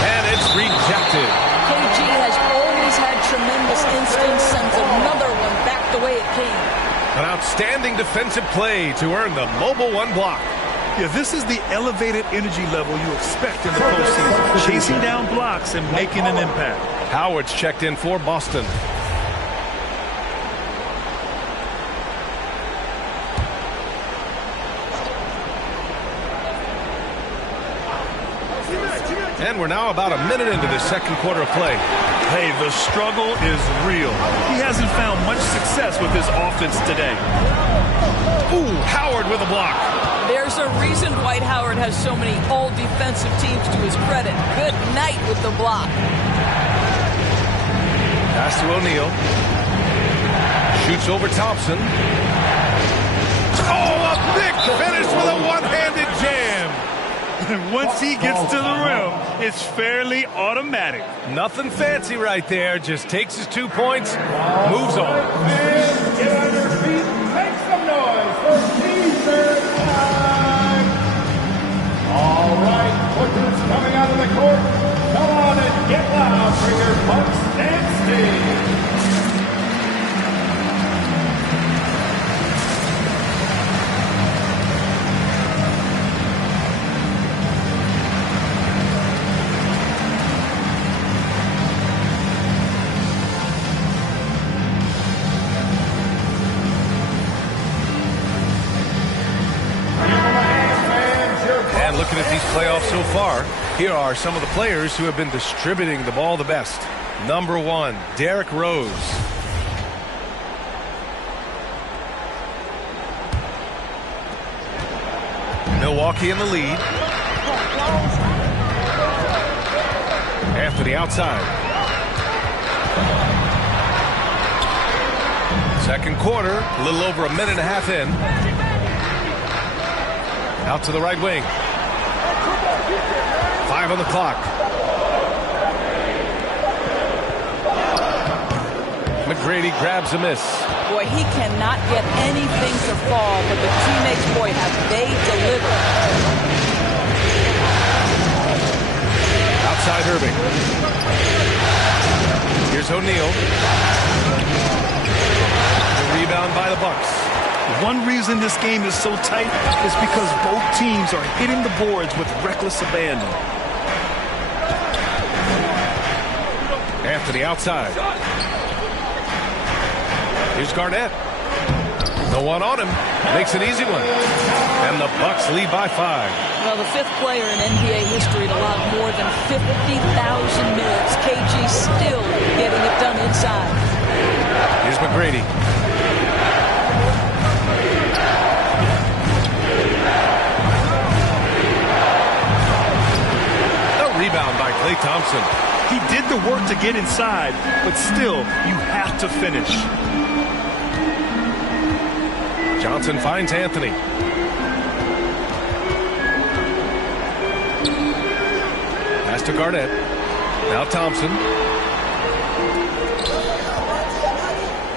And it's rejected. KG has always had tremendous instincts, and another one back the way it came. An outstanding defensive play to earn the mobile 1 block. Yeah, this is the elevated energy level you expect in the postseason. Chasing down blocks and making an impact. Howard's checked in for Boston. And we're now about a minute into the second quarter of play. Hey, the struggle is real. He hasn't found much success with his offense today. Ooh, Howard with a block. There's a reason Dwight Howard has so many all-defensive teams to his credit. Good night with the block. Pass to O'Neal. Shoots over Thompson. Oh, a big finish with a one-handed jam. And once he gets to the rim, it's fairly automatic. Nothing fancy right there. Just takes his 2 points, moves on. Get on your feet, make some noise for T-shirt time. All right, Booker's coming out of the court. Come on and get loud for your Bucks dance team. Looking at these playoffs so far, here are some of the players who have been distributing the ball the best. Number 1, Derrick Rose. Milwaukee in the lead. Anthony outside. Second quarter, a little over a minute and a half in. Out to the right wing. 5 on the clock. McGrady grabs a miss. Boy, he cannot get anything to fall, but the teammates, boy, have they delivered. Outside Irving. Here's O'Neal. The rebound by the Bucks. One reason this game is so tight is because both teams are hitting the boards with reckless abandon. Anthony outside. Here's Garnett. No one on him. Makes an easy one. And the Bucks lead by 5. Well, the 5th player in NBA history to log more than 50,000 minutes. KG still getting it done inside. Here's McGrady. A rebound by Klay Thompson. He did the work to get inside, but still, you have to finish. Johnson finds Anthony. Pass to Garnett. Now Thompson.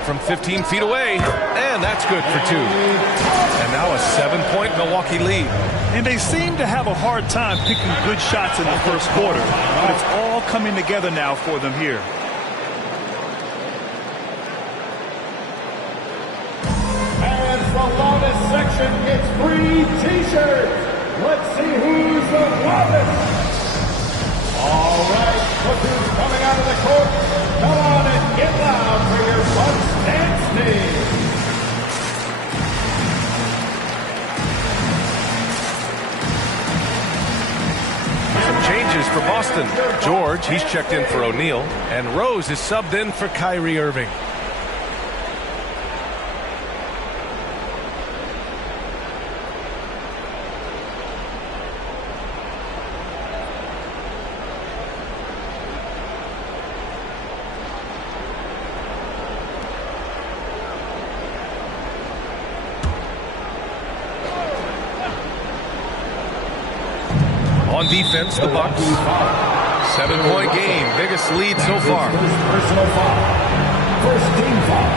From 15 feet away. And that's good for 2. And now a 7-point Milwaukee lead. And they seem to have a hard time picking good shots in the first quarter. But it's all coming together now for them here. And from Lawless section, it's free T-shirts. Let's see who's the loudest. All right, look who's coming out of the court. Come on and get loud for your Bucks dance team. Some changes for Boston. George, he's checked in for O'Neal. And Rose is subbed in for Kyrie Irving. On defense, the Bucks. 7-point game, biggest lead so far. Personal foul. First team foul.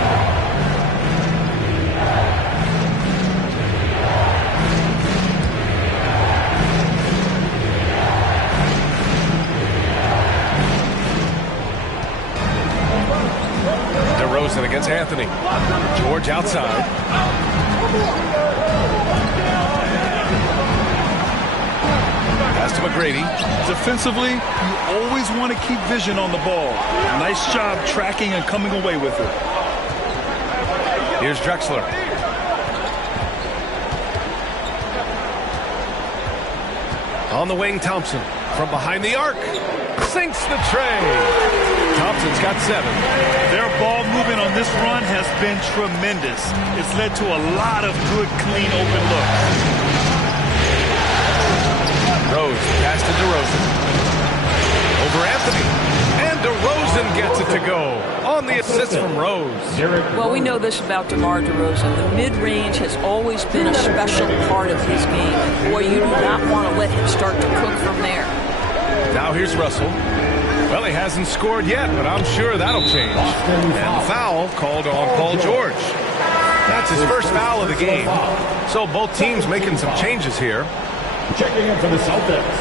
DeRozan against Anthony. George outside. Pass to McGrady. Defensively, you always want to keep vision on the ball. Nice job tracking and coming away with it. Here's Drexler. On the wing, Thompson. From behind the arc. Sinks the tray. Thompson's got 7. Their ball movement on this run has been tremendous. It's led to a lot of good, clean, open looks. Rose, pass to DeRozan. Over Anthony. And DeRozan gets it to go. On the assist from Rose. Well, we know this about DeMar DeRozan. The mid-range has always been a special part of his game. And boy, you do not want to let him start to cook from there. Now here's Russell. Well, he hasn't scored yet, but I'm sure that'll change. And foul called on Paul George. That's his first foul of the game. So both teams making some changes here. Checking in for the Celtics.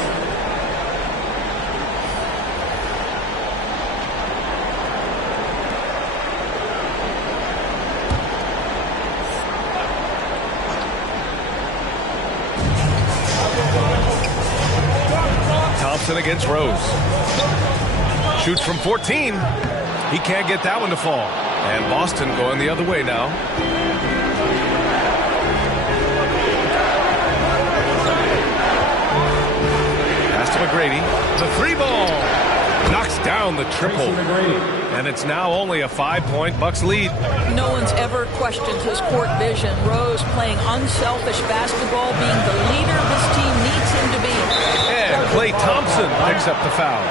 Thompson against Rose. Shoots from 14. He can't get that one to fall. And Boston going the other way now. McGrady, the 3-ball, knocks down the triple, and it's now only a 5-point Bucks lead. No one's ever questioned his court vision. Rose playing unselfish basketball, being the leader this team needs him to be. And Klay Thompson picks up the foul.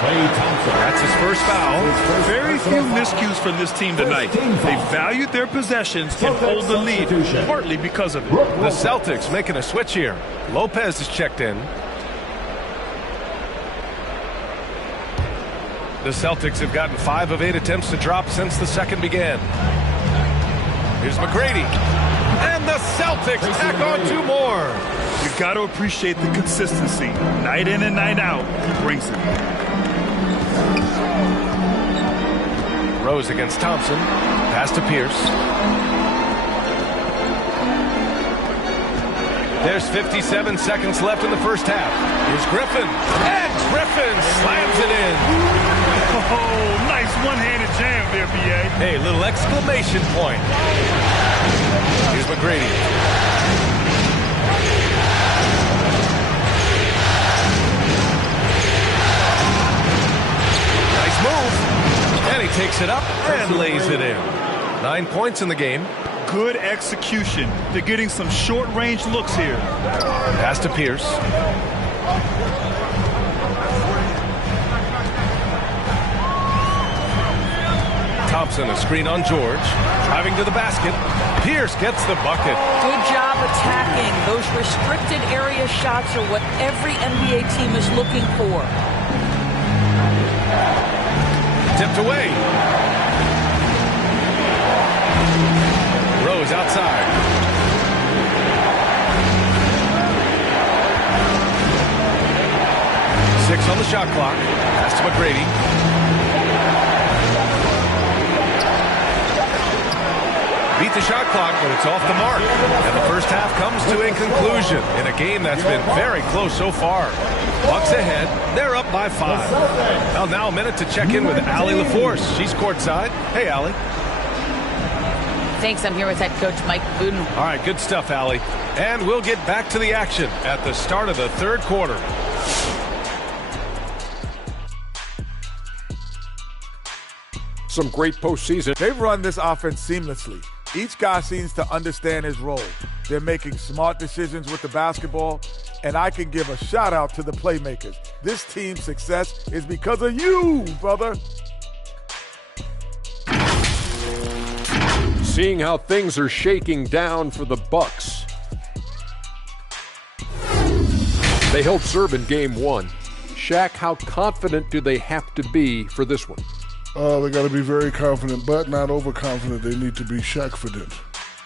That's his first foul. Very few miscues from this team tonight. They valued their possessions and hold the lead, partly because of it. The Celtics making a switch here. Lopez is checked in. The Celtics have gotten 5 of 8 attempts to drop since the second began. Here's McGrady. And the Celtics tack on 2 more. You've got to appreciate the consistency. Night in and night out, he brings it. Rose against Thompson. Pass to Pierce. There's 57 seconds left in the first half. Here's Griffin. And Griffin slams it in. Oh, nice one-handed jam there, B.A. Hey, little exclamation point. Here's McGrady. Nice move. And he takes it up and lays it in. 9 points in the game. Good execution. They're getting some short-range looks here. Pass to Pierce. Thompson, a screen on George. Driving to the basket. Pierce gets the bucket. Good job attacking. Those restricted area shots are what every NBA team is looking for. Tipped away. Rose outside. Six on the shot clock. Pass to McGrady. Beat the shot clock, but it's off the mark. And the first half comes to a conclusion in a game that's been very close so far. Bucks ahead. They're up by 5. Well, now a minute to check in with Allie LaForce. She's courtside. Hey, Allie. Thanks. I'm here with head coach Mike Buden. All right, good stuff, Allie. And we'll get back to the action at the start of the third quarter. Some great postseason. They've run this offense seamlessly. Each guy seems to understand his role. They're making smart decisions with the basketball, and I can give a shout out to the playmakers. This team's success is because of you, brother. Seeing how things are shaking down for the Bucks. They held serve in game 1. Shaq, how confident do they have to be for this one? They got to be very confident, but not overconfident. They need to be Shaq-fident.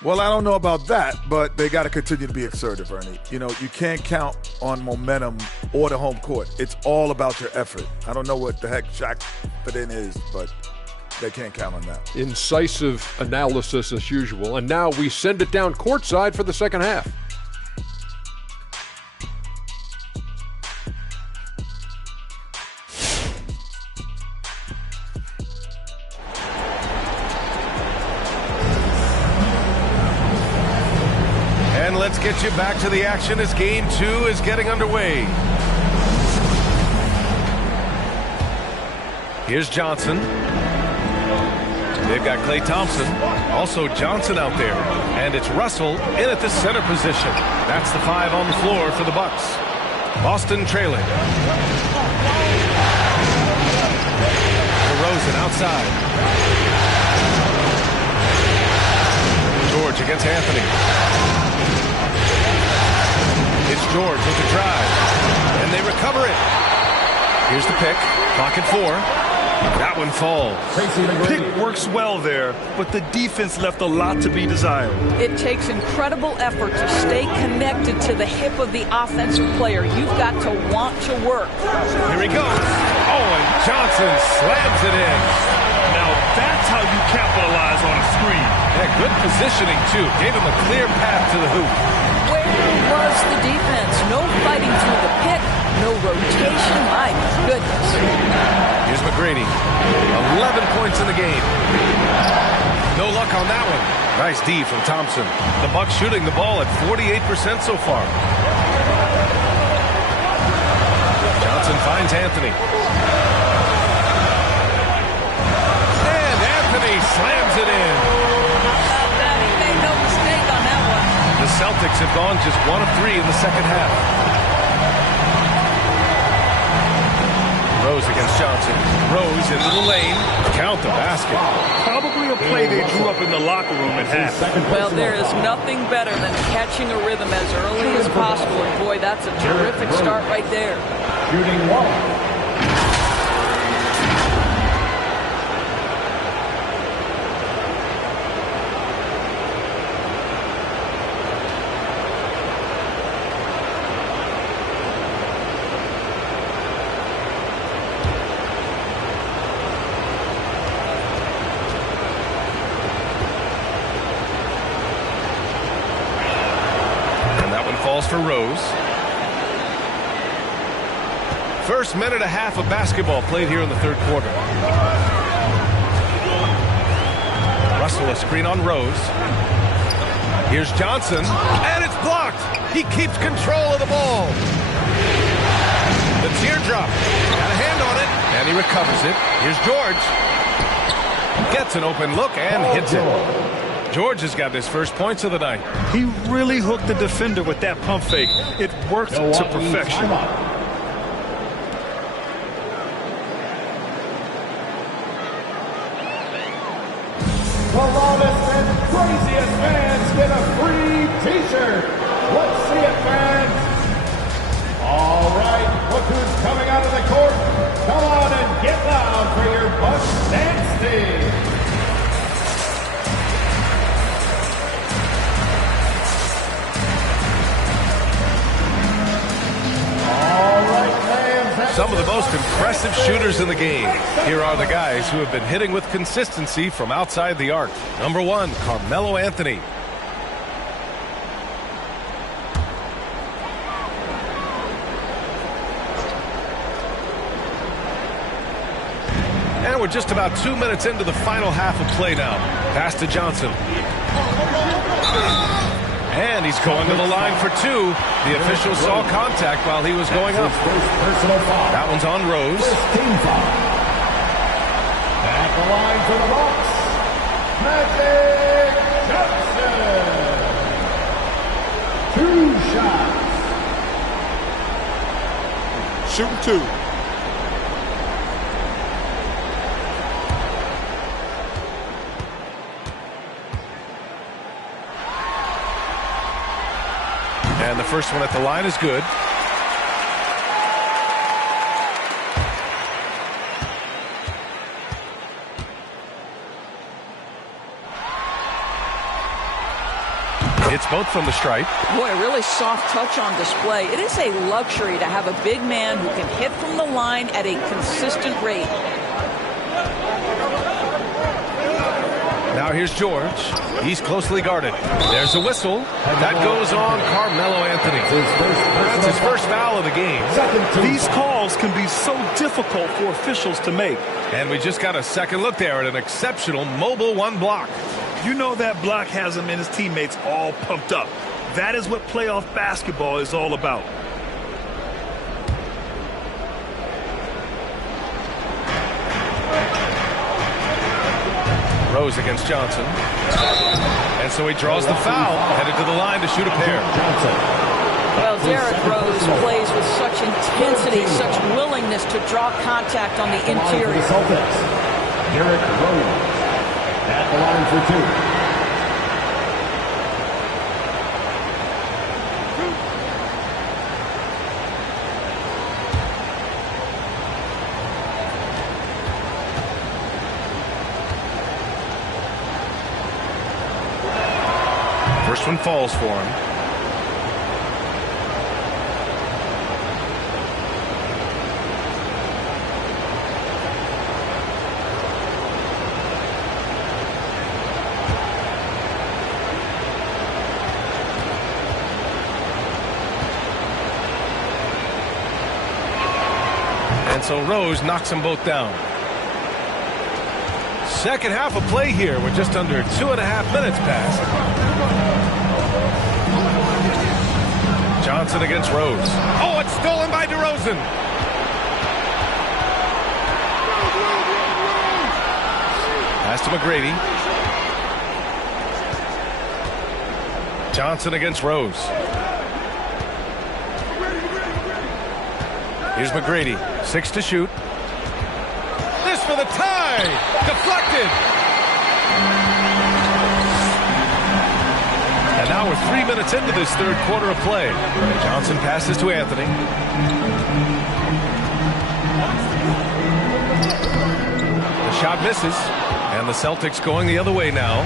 Well, I don't know about that, but they got to continue to be assertive, Ernie. You know, you can't count on momentum or the home court. It's all about your effort. I don't know what the heck Shaq-fident is, but they can't count on that. Incisive analysis as usual. And now we send it down courtside for the second half. And let's get you back to the action as game 2 is getting underway. Here's Johnson. They've got Klay Thompson, also Johnson out there, and it's Russell in at the center position. That's the 5 on the floor for the Bucks. Boston trailing. DeRozan outside. George against Anthony. It's George with the drive, and they recover it. Here's the pick, clock at 4. That one falls. Pick works well there, but the defense left a lot to be desired. It takes incredible effort to stay connected to the hip of the offensive player. You've got to want to work. Here he goes. Oh, and Johnson slams it in. Now that's how you capitalize on a screen. Yeah, good positioning, too. Gave him a clear path to the hoop. Where was the defense? No fighting through the pick, no rotation. My goodness. Here's McGrady. 11 points in the game. No luck on that one. Nice D from Thompson. The Bucks shooting the ball at 48% so far. Johnson finds Anthony. And Anthony slams it in. He made no mistake on that one. The Celtics have gone just 1 of 3 in the second half. Rose against Johnson. Rose into the lane. Count the basket. Probably a play they drew up in the locker room at half. Well, there is nothing better than catching a rhythm as early as possible. And boy, that's a terrific start right there. Shooting 1. First minute and a half of basketball played here in the third quarter. Russell, a screen on Rose. Here's Johnson, and it's blocked. He keeps control of the ball. The teardrop, got a hand on it, and he recovers it. Here's George. Gets an open look and hits it. George has got his first points of the night. He really hooked the defender with that pump fake. It worked to perfection. The loudest and craziest fans get a free T-shirt. Let's see it, fans. All right, look who's coming out of the court. Come on and get loud for your Bucks dance team. Some of the most impressive shooters in the game. Here are the guys who have been hitting with consistency from outside the arc. Number 1, Carmelo Anthony. And we're just about 2 minutes into the final half of play now. Pass to Johnson. And he's going to the line for 2. The official saw contact while he was going up. That one's on Rose. At the line for the Bucks, Magic Johnson. 2 shots. Shooting 2. And the first one at the line is good. It's both from the stripe. Boy, a really soft touch on display. It is a luxury to have a big man who can hit from the line at a consistent rate. Now here's George. He's closely guarded. There's a whistle. That goes on Carmelo Anthony. That's his first foul of the game. These calls can be so difficult for officials to make. And we just got a second look there at an exceptional mobile 1 block. You know that block has him and his teammates all pumped up. That is what playoff basketball is all about. Rose against Johnson. And so he draws the foul, headed to the line to shoot a pair. Well, Derrick Rose plays with such intensity, such willingness to draw contact on the interior. Derrick Rose at the line for 2. First one falls for him. And so Rose knocks them both down. Second half of play here. We're just under 2.5 minutes past. Johnson against Rose. Oh, it's stolen by DeRozan. Pass to McGrady. Johnson against Rose. Here's McGrady. 6 to shoot. This for the tie. Deflected. And now we're 3 minutes into this third quarter of play. Johnson passes to Anthony. The shot misses. And the Celtics going the other way now.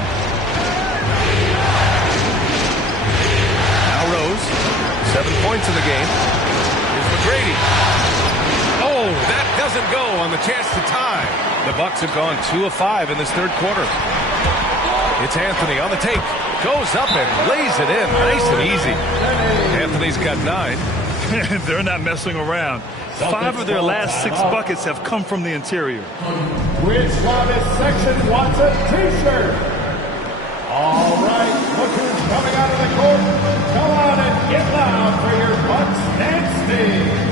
Now Rose. 7 points in the game. Here's McGrady. Oh, that doesn't go on the chance to tie. The Bucks have gone 2 of 5 in this third quarter. It's Anthony on the take. Goes up and lays it in. Nice and easy. Anthony's got 9. They're not messing around. 5 of their last 6 buckets have come from the interior. Which one is section wants a t-shirt? All right, look who's coming out of the court. Come on and get loud for your Bucks and Steve.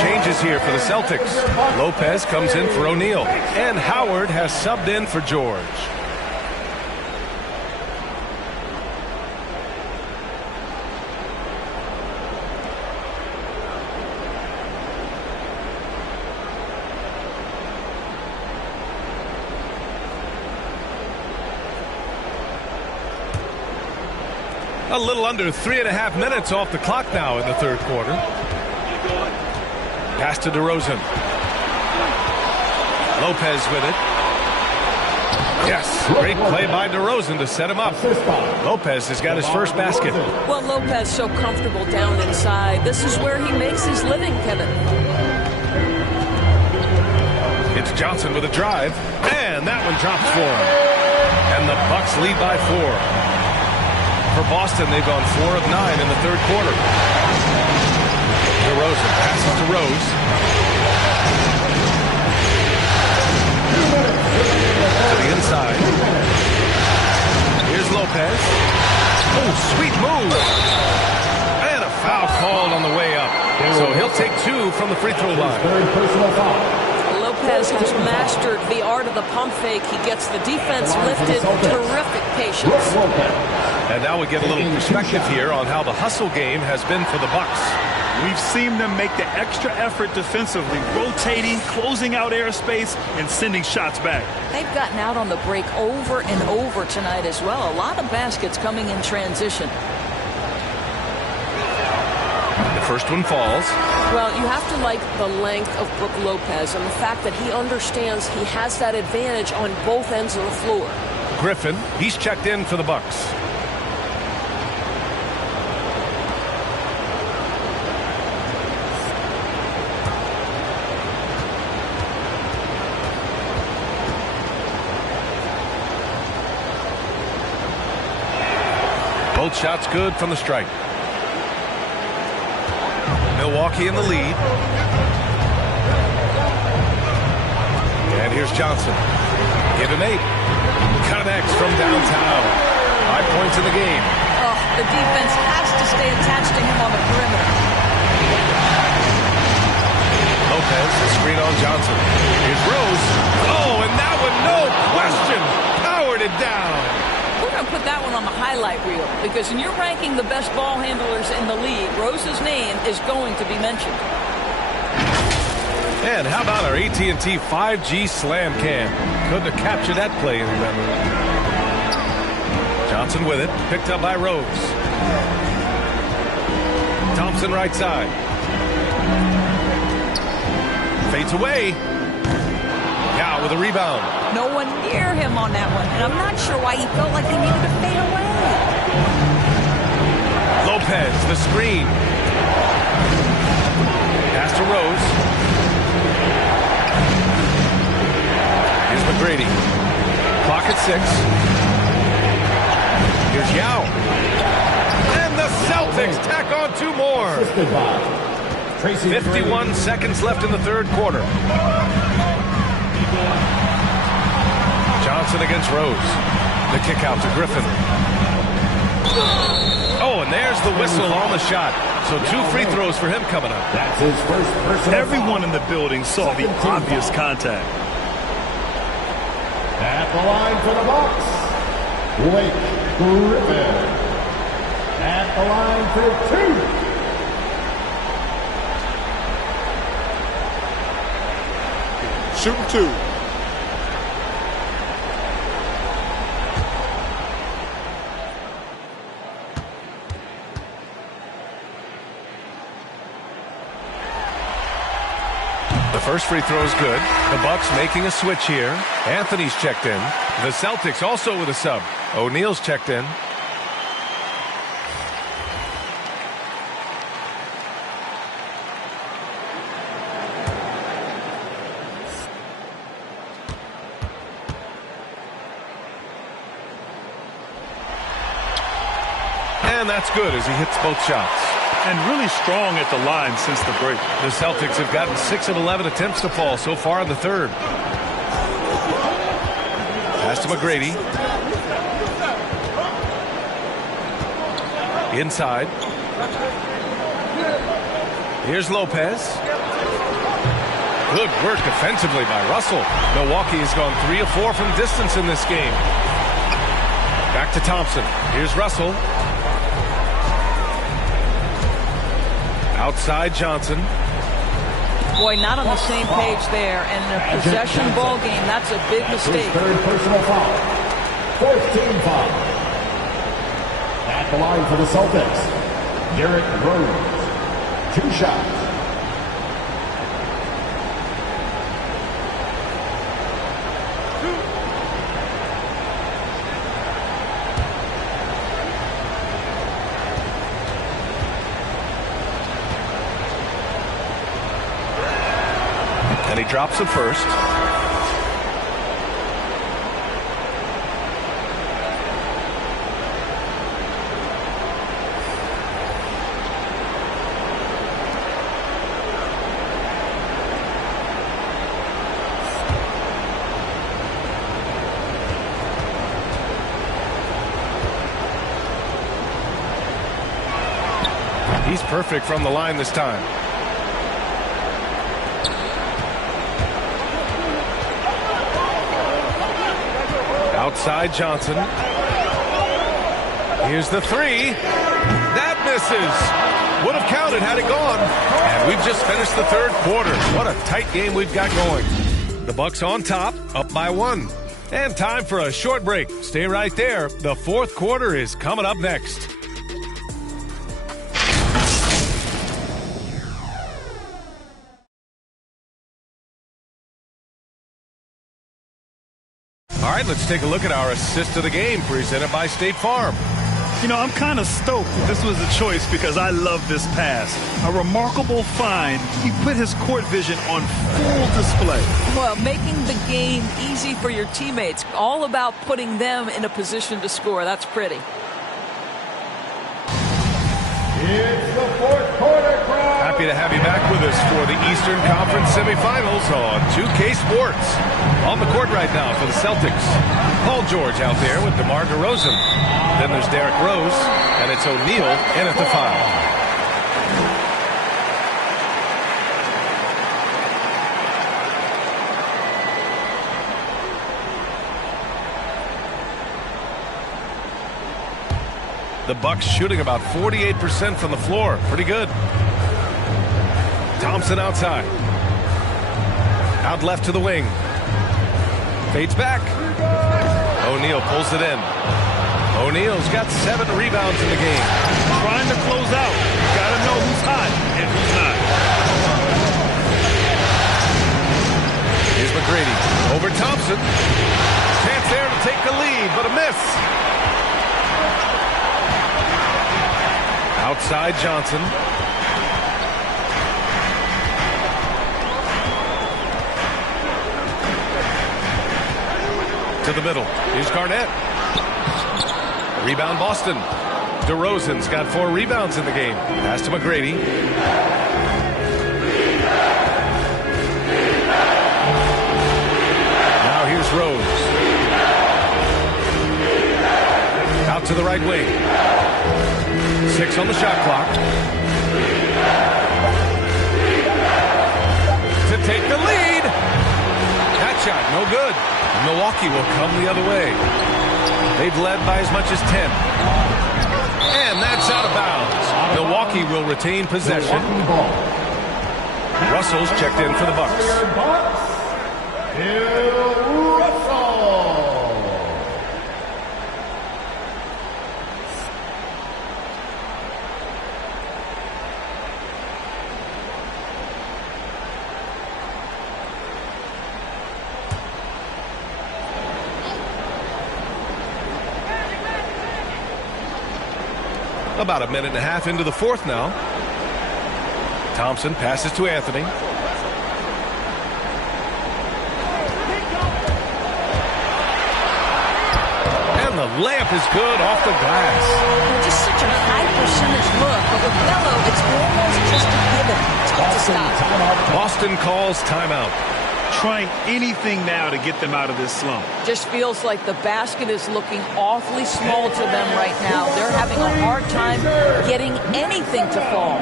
Changes here for the Celtics. Lopez comes in for O'Neal, and Howard has subbed in for George. A little under 3.5 minutes off the clock now in the third quarter. Pass to DeRozan. Lopez with it. Yes, great play by DeRozan to set him up. Lopez has got his first basket. Well, Lopez so comfortable down inside. This is where he makes his living, Kevin. It's Johnson with a drive, and that one drops for him. And the Bucks lead by 4. For Boston, they've gone 4 of 9 in the third quarter. DeRozan passes to Rose. To the inside. Here's Lopez. Oh, sweet move. And a foul called on the way up. So he'll take 2 from the free throw line. Lopez has mastered the art of the pump fake. He gets the defense lifted. Terrific patience. And now we get a little perspective here on how the hustle game has been for the Bucks. We've seen them make the extra effort defensively, rotating, closing out airspace, and sending shots back. They've gotten out on the break over and over tonight as well. A lot of baskets coming in transition. The first one falls. Well, you have to like the length of Brook Lopez and the fact that he understands he has that advantage on both ends of the floor. Griffin, he's checked in for the Bucks. Both shots good from the stripe. Milwaukee in the lead. And here's Johnson. Give him 8. Connects from downtown. 5 points in the game. Oh, the defense has to stay attached to him on the perimeter. Lopez, the screen on Johnson. Here's Rose. Oh, and that one, no question, powered it down. We're going to put that one on the highlight reel because when you're ranking the best ball handlers in the league, Rose's name is going to be mentioned. And how about our AT&T 5G Slam Cam? Couldn't have captured that play in memory. Johnson with it, picked up by Rose. Thompson right side. Fades away. Now with a rebound. No one near him on that one, and I'm not sure why he felt like he needed to fade away. Lopez, the screen. Pass to Rose. Here's McGrady. Clock at 6. Here's Yao. And the Celtics tack on 2 more. 51 seconds left in the third quarter. Johnson against Rose. The kick out to Griffin. Oh, and there's the whistle on the shot. So 2 free throws for him coming up. That's his first personal. Everyone in the building saw the obvious contact. At the line for the Bucks, Blake Griffin. At the line for 2. Shooting 2. The first free throw is good. The Bucks making a switch here. Anthony's checked in. The Celtics also with a sub. O'Neal's checked in. And that's good as he hits both shots. And really strong at the line since the break. The Celtics have gotten 6 of 11 attempts to fall so far in the third. Pass to McGrady. Inside. Here's Lopez. Good work defensively by Russell. Milwaukee has gone 3 of 4 from distance in this game. Back to Thompson. Here's Russell. Outside Johnson. Boy, not on the same page there. And in a possession ball game, that's a big mistake. Third personal foul. Fourth team foul. At the line for the Celtics, Derrick Rose. 2 shots. And he drops it first. He's perfect from the line this time. Outside Johnson. Here's the 3. That misses. Would have counted had it gone. And we've just finished the third quarter. What a tight game we've got going. The Bucks on top, up by 1. And time for a short break. Stay right there. The fourth quarter is coming up next. All right, let's take a look at our assist of the game presented by State Farm. You know, I'm kind of stoked that this was a choice because I love this pass. A remarkable find. He put his court vision on full display. Well, making the game easy for your teammates. All about putting them in a position to score. That's pretty. It's the fourth quarter crowd. Happy to have you back with us for the Eastern Conference semifinals on 2K Sports. On the court right now for the Celtics, Paul George out there with DeMar DeRozan. Then there's Derrick Rose, and it's O'Neal in at the foul. The Bucks shooting about 48% from the floor. Pretty good. Thompson outside. Out left to the wing. Fades back. O'Neal pulls it in. O'Neal's got 7 rebounds in the game. Trying to close out. Got to know who's hot and who's not. Here's McGrady. Over Thompson. Chance there to take the lead, but a miss. Outside Johnson. To the middle. Here's Garnett. Rebound Boston. DeRozan's got 4 rebounds in the game. Pass to McGrady. Now here's Rose. Out to the right wing. 6 on the shot clock. To take the lead. That shot, no good. Milwaukee will come the other way. They've led by as much as 10. And that's out of bounds. Milwaukee will retain possession. Russell's checked in for the Bucks. Bill Russell. About a minute and a half into the fourth now. Thompson passes to Anthony. And the layup is good off the glass. Just such a high percentage look, but with Melo, it's almost just a given. Tough to stop. Boston calls timeout. Trying anything now to get them out of this slump. Just feels like the basket is looking awfully small to them right now. They're having a hard time getting anything to fall.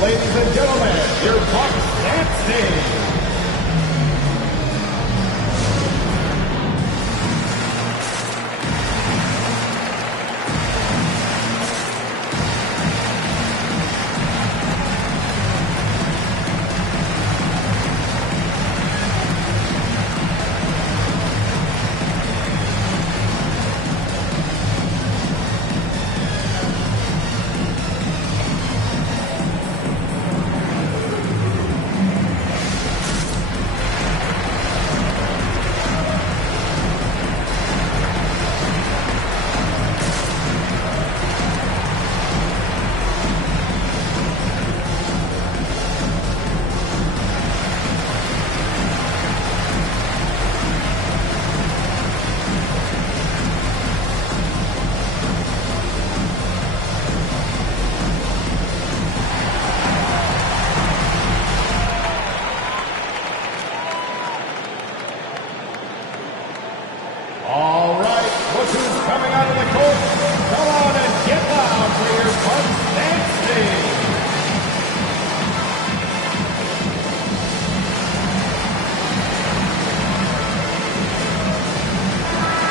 Ladies and gentlemen, your Bucks dancing.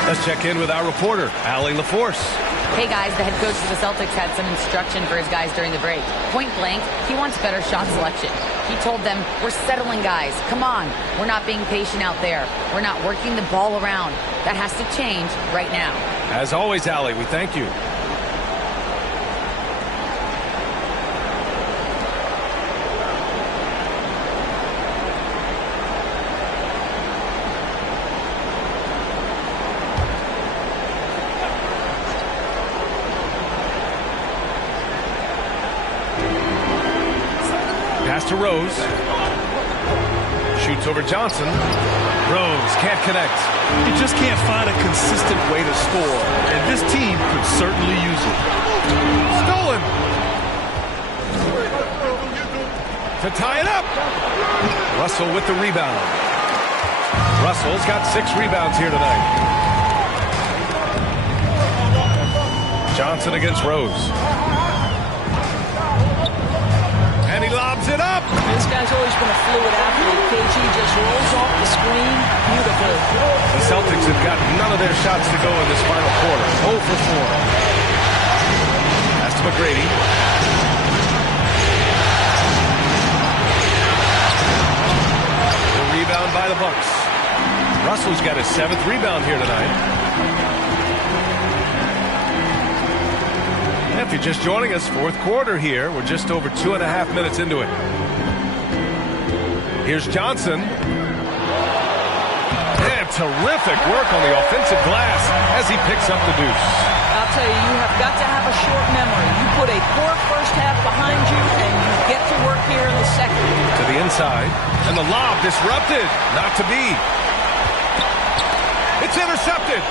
Let's check in with our reporter, Allie LaForce. Hey guys, the head coach of the Celtics had some instruction for his guys during the break. Point blank, he wants better shot selection. He told them, we're settling guys, come on. We're not being patient out there. We're not working the ball around. That has to change right now. As always, Allie, we thank you. To Rose. Shoots over Johnson. Rose can't connect. You just can't find a consistent way to score, and this team could certainly use it. Stolen. To tie it up. Russell with the rebound. Russell's got 6 rebounds here tonight. Johnson against Rose. And he lobs it up. This guy's always been a fluid athlete. KG just rolls off the screen beautifully. The Celtics have got none of their shots to go in this final quarter. 0 for 4. Pass to McGrady. The rebound by the Bucks. Russell's got his 7th rebound here tonight. If you're just joining us, 4th quarter here. We're just over 2.5 minutes into it. Here's Johnson. And terrific work on the offensive glass as he picks up the deuce. I'll tell you, you have got to have a short memory. You put a poor first half behind you, and you get to work here in the second. To the inside. And the lob disrupted. Not to be. It's intercepted.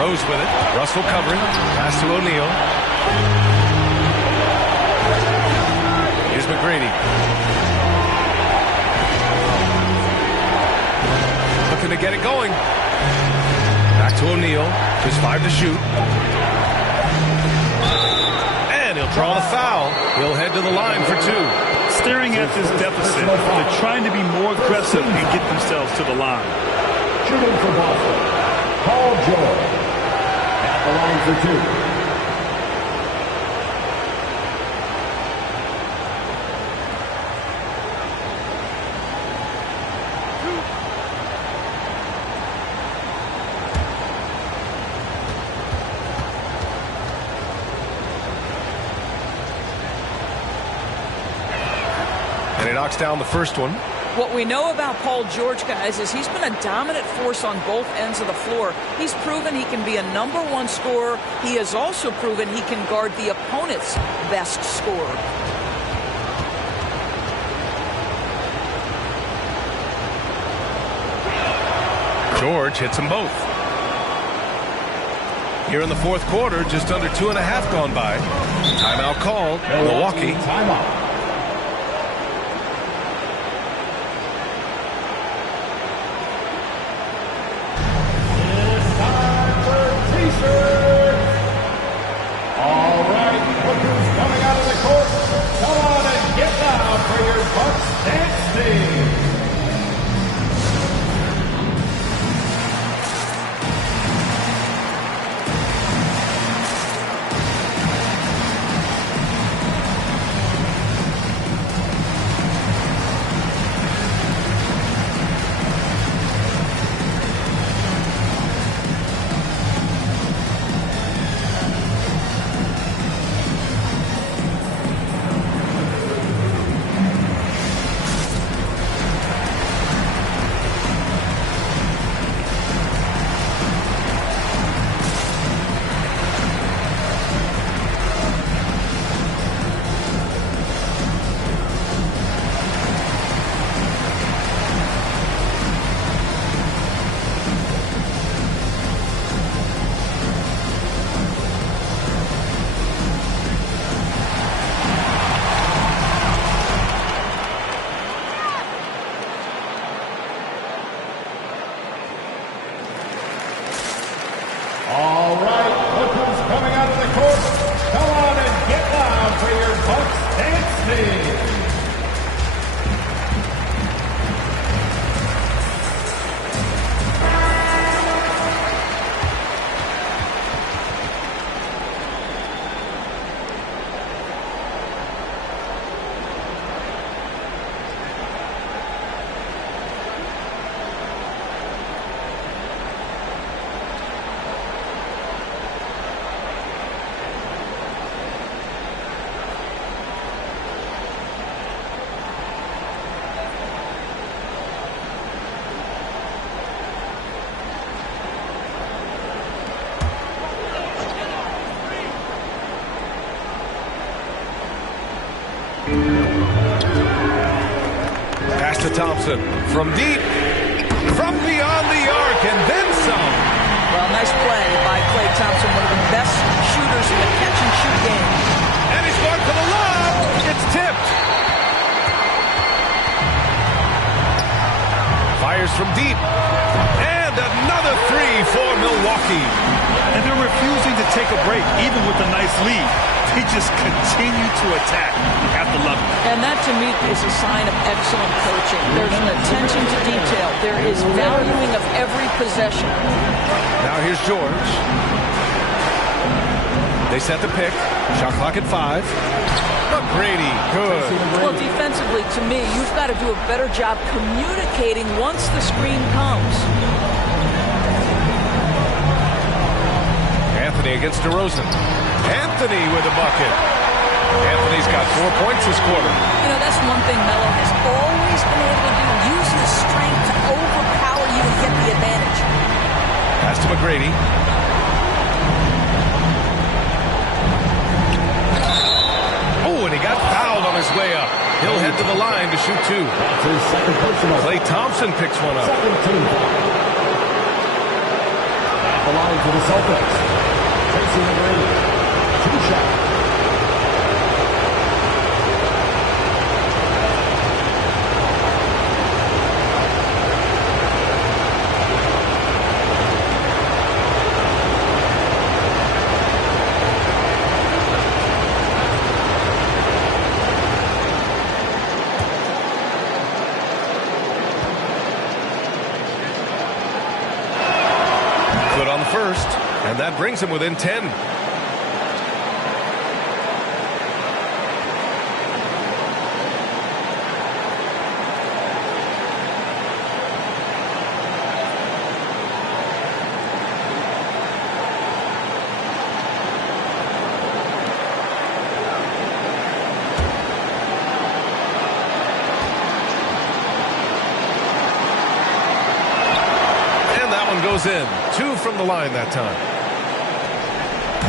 Rose with it. Russell covering. Pass to O'Neal. Here's McGrady. Looking to get it going. Back to O'Neal. Just 5 to shoot. And he'll draw the foul. He'll head to the line for 2. Staring at this deficit, they're trying to be more aggressive and get themselves to the line. Shooting for Boston, Paul George. At the line for 2. And he knocks down the first one. What we know about Paul George, guys, is he's been a dominant force on both ends of the floor. He's proven he can be a #1 scorer. He has also proven he can guard the opponent's best scorer. George hits them both. Here in the fourth quarter, just under 2.5 gone by. Timeout called. Milwaukee. Timeout. It's time for T-shirts. All right, look who's coming out of the court. Come on and get loud for your Bucks dance team. All right, look who's coming out of the court. Come on and get loud for your Bucks dance team. Pass to Thompson. From deep. From beyond the arc. And then some. Well, nice play by Klay Thompson, one of the best shooters in the catch-and-shoot game. And he's going for the lob. It's tipped. Fires from deep. And another three for Milwaukee. And they're refusing to take a break, even with a nice lead. They just continue to attack. You have to love it. And that, to me, is a sign of excellent coaching. There's an attention to detail. There is valuing of every possession. Now here's George. They set the pick. Shot clock at 5. McGrady, good. Well, defensively, to me, you've got to do a better job communicating once the screen comes. Anthony against DeRozan. Anthony with a bucket. Anthony's got 4 points this quarter. You know, that's one thing Melo has always been able to do. Use his strength to overpower you and get the advantage. Pass to McGrady. Oh, and he got fouled on his way up. He'll head to the line to shoot 2. That's his second personal. Klay Thompson picks one up. Second team foul. At the line for the Celtics. Tracy McGrady. 2-shot. Good on the first, and that brings him within 10. Goes in. 2 from the line that time.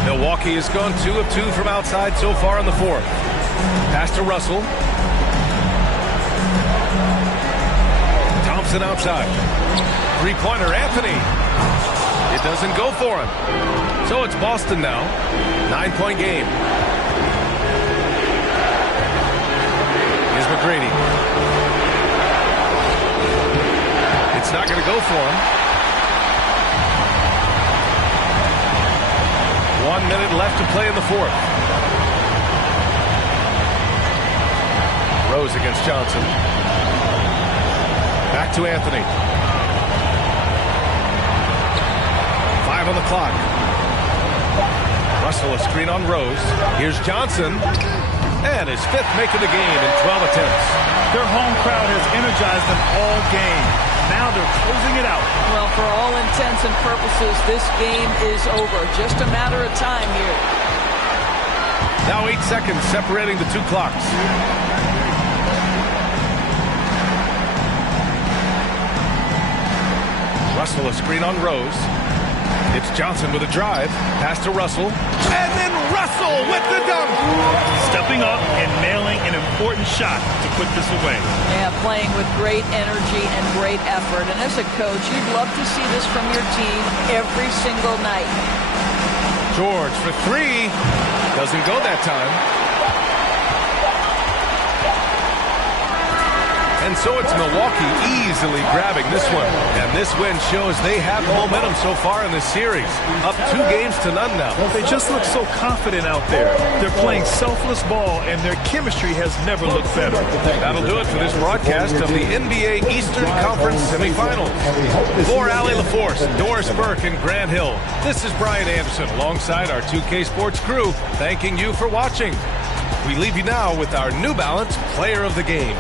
Milwaukee has gone 2 of 2 from outside so far in the fourth. Pass to Russell. Thompson Johnson outside. Three-pointer, Anthony. It doesn't go for him. So it's Boston now. 9-point game. Here's McGrady. It's not going to go for him. 1 minute left to play in the fourth. Rose against Johnson. Back to Anthony. 5 on the clock. Russell a screen on Rose. Here's Johnson. And his fifth make of the game in 12 attempts. Their home crowd has energized them all game. Now they're closing it out. Well, for all intents and purposes, this game is over. Just a matter of time here. Now 8 seconds separating the two clocks. Russell a screen on Rose. It's Johnson with a drive. Pass to Russell. And then Russell with the dunk. Stepping up and nailing an important shot to put this away. Yeah, playing with great energy and great effort. And as a coach, you'd love to see this from your team every single night. George for three. Doesn't go that time. And so it's Milwaukee easily grabbing this one. And this win shows they have momentum so far in this series. Up 2 games to none now. They just look so confident out there. They're playing selfless ball, and their chemistry has never looked better. That'll do it for this broadcast of the NBA Eastern Conference semifinals. For Allie LaForce, Doris Burke, and Grant Hill, this is Brian Anderson alongside our 2K Sports crew, thanking you for watching. We leave you now with our New Balance Player of the Game.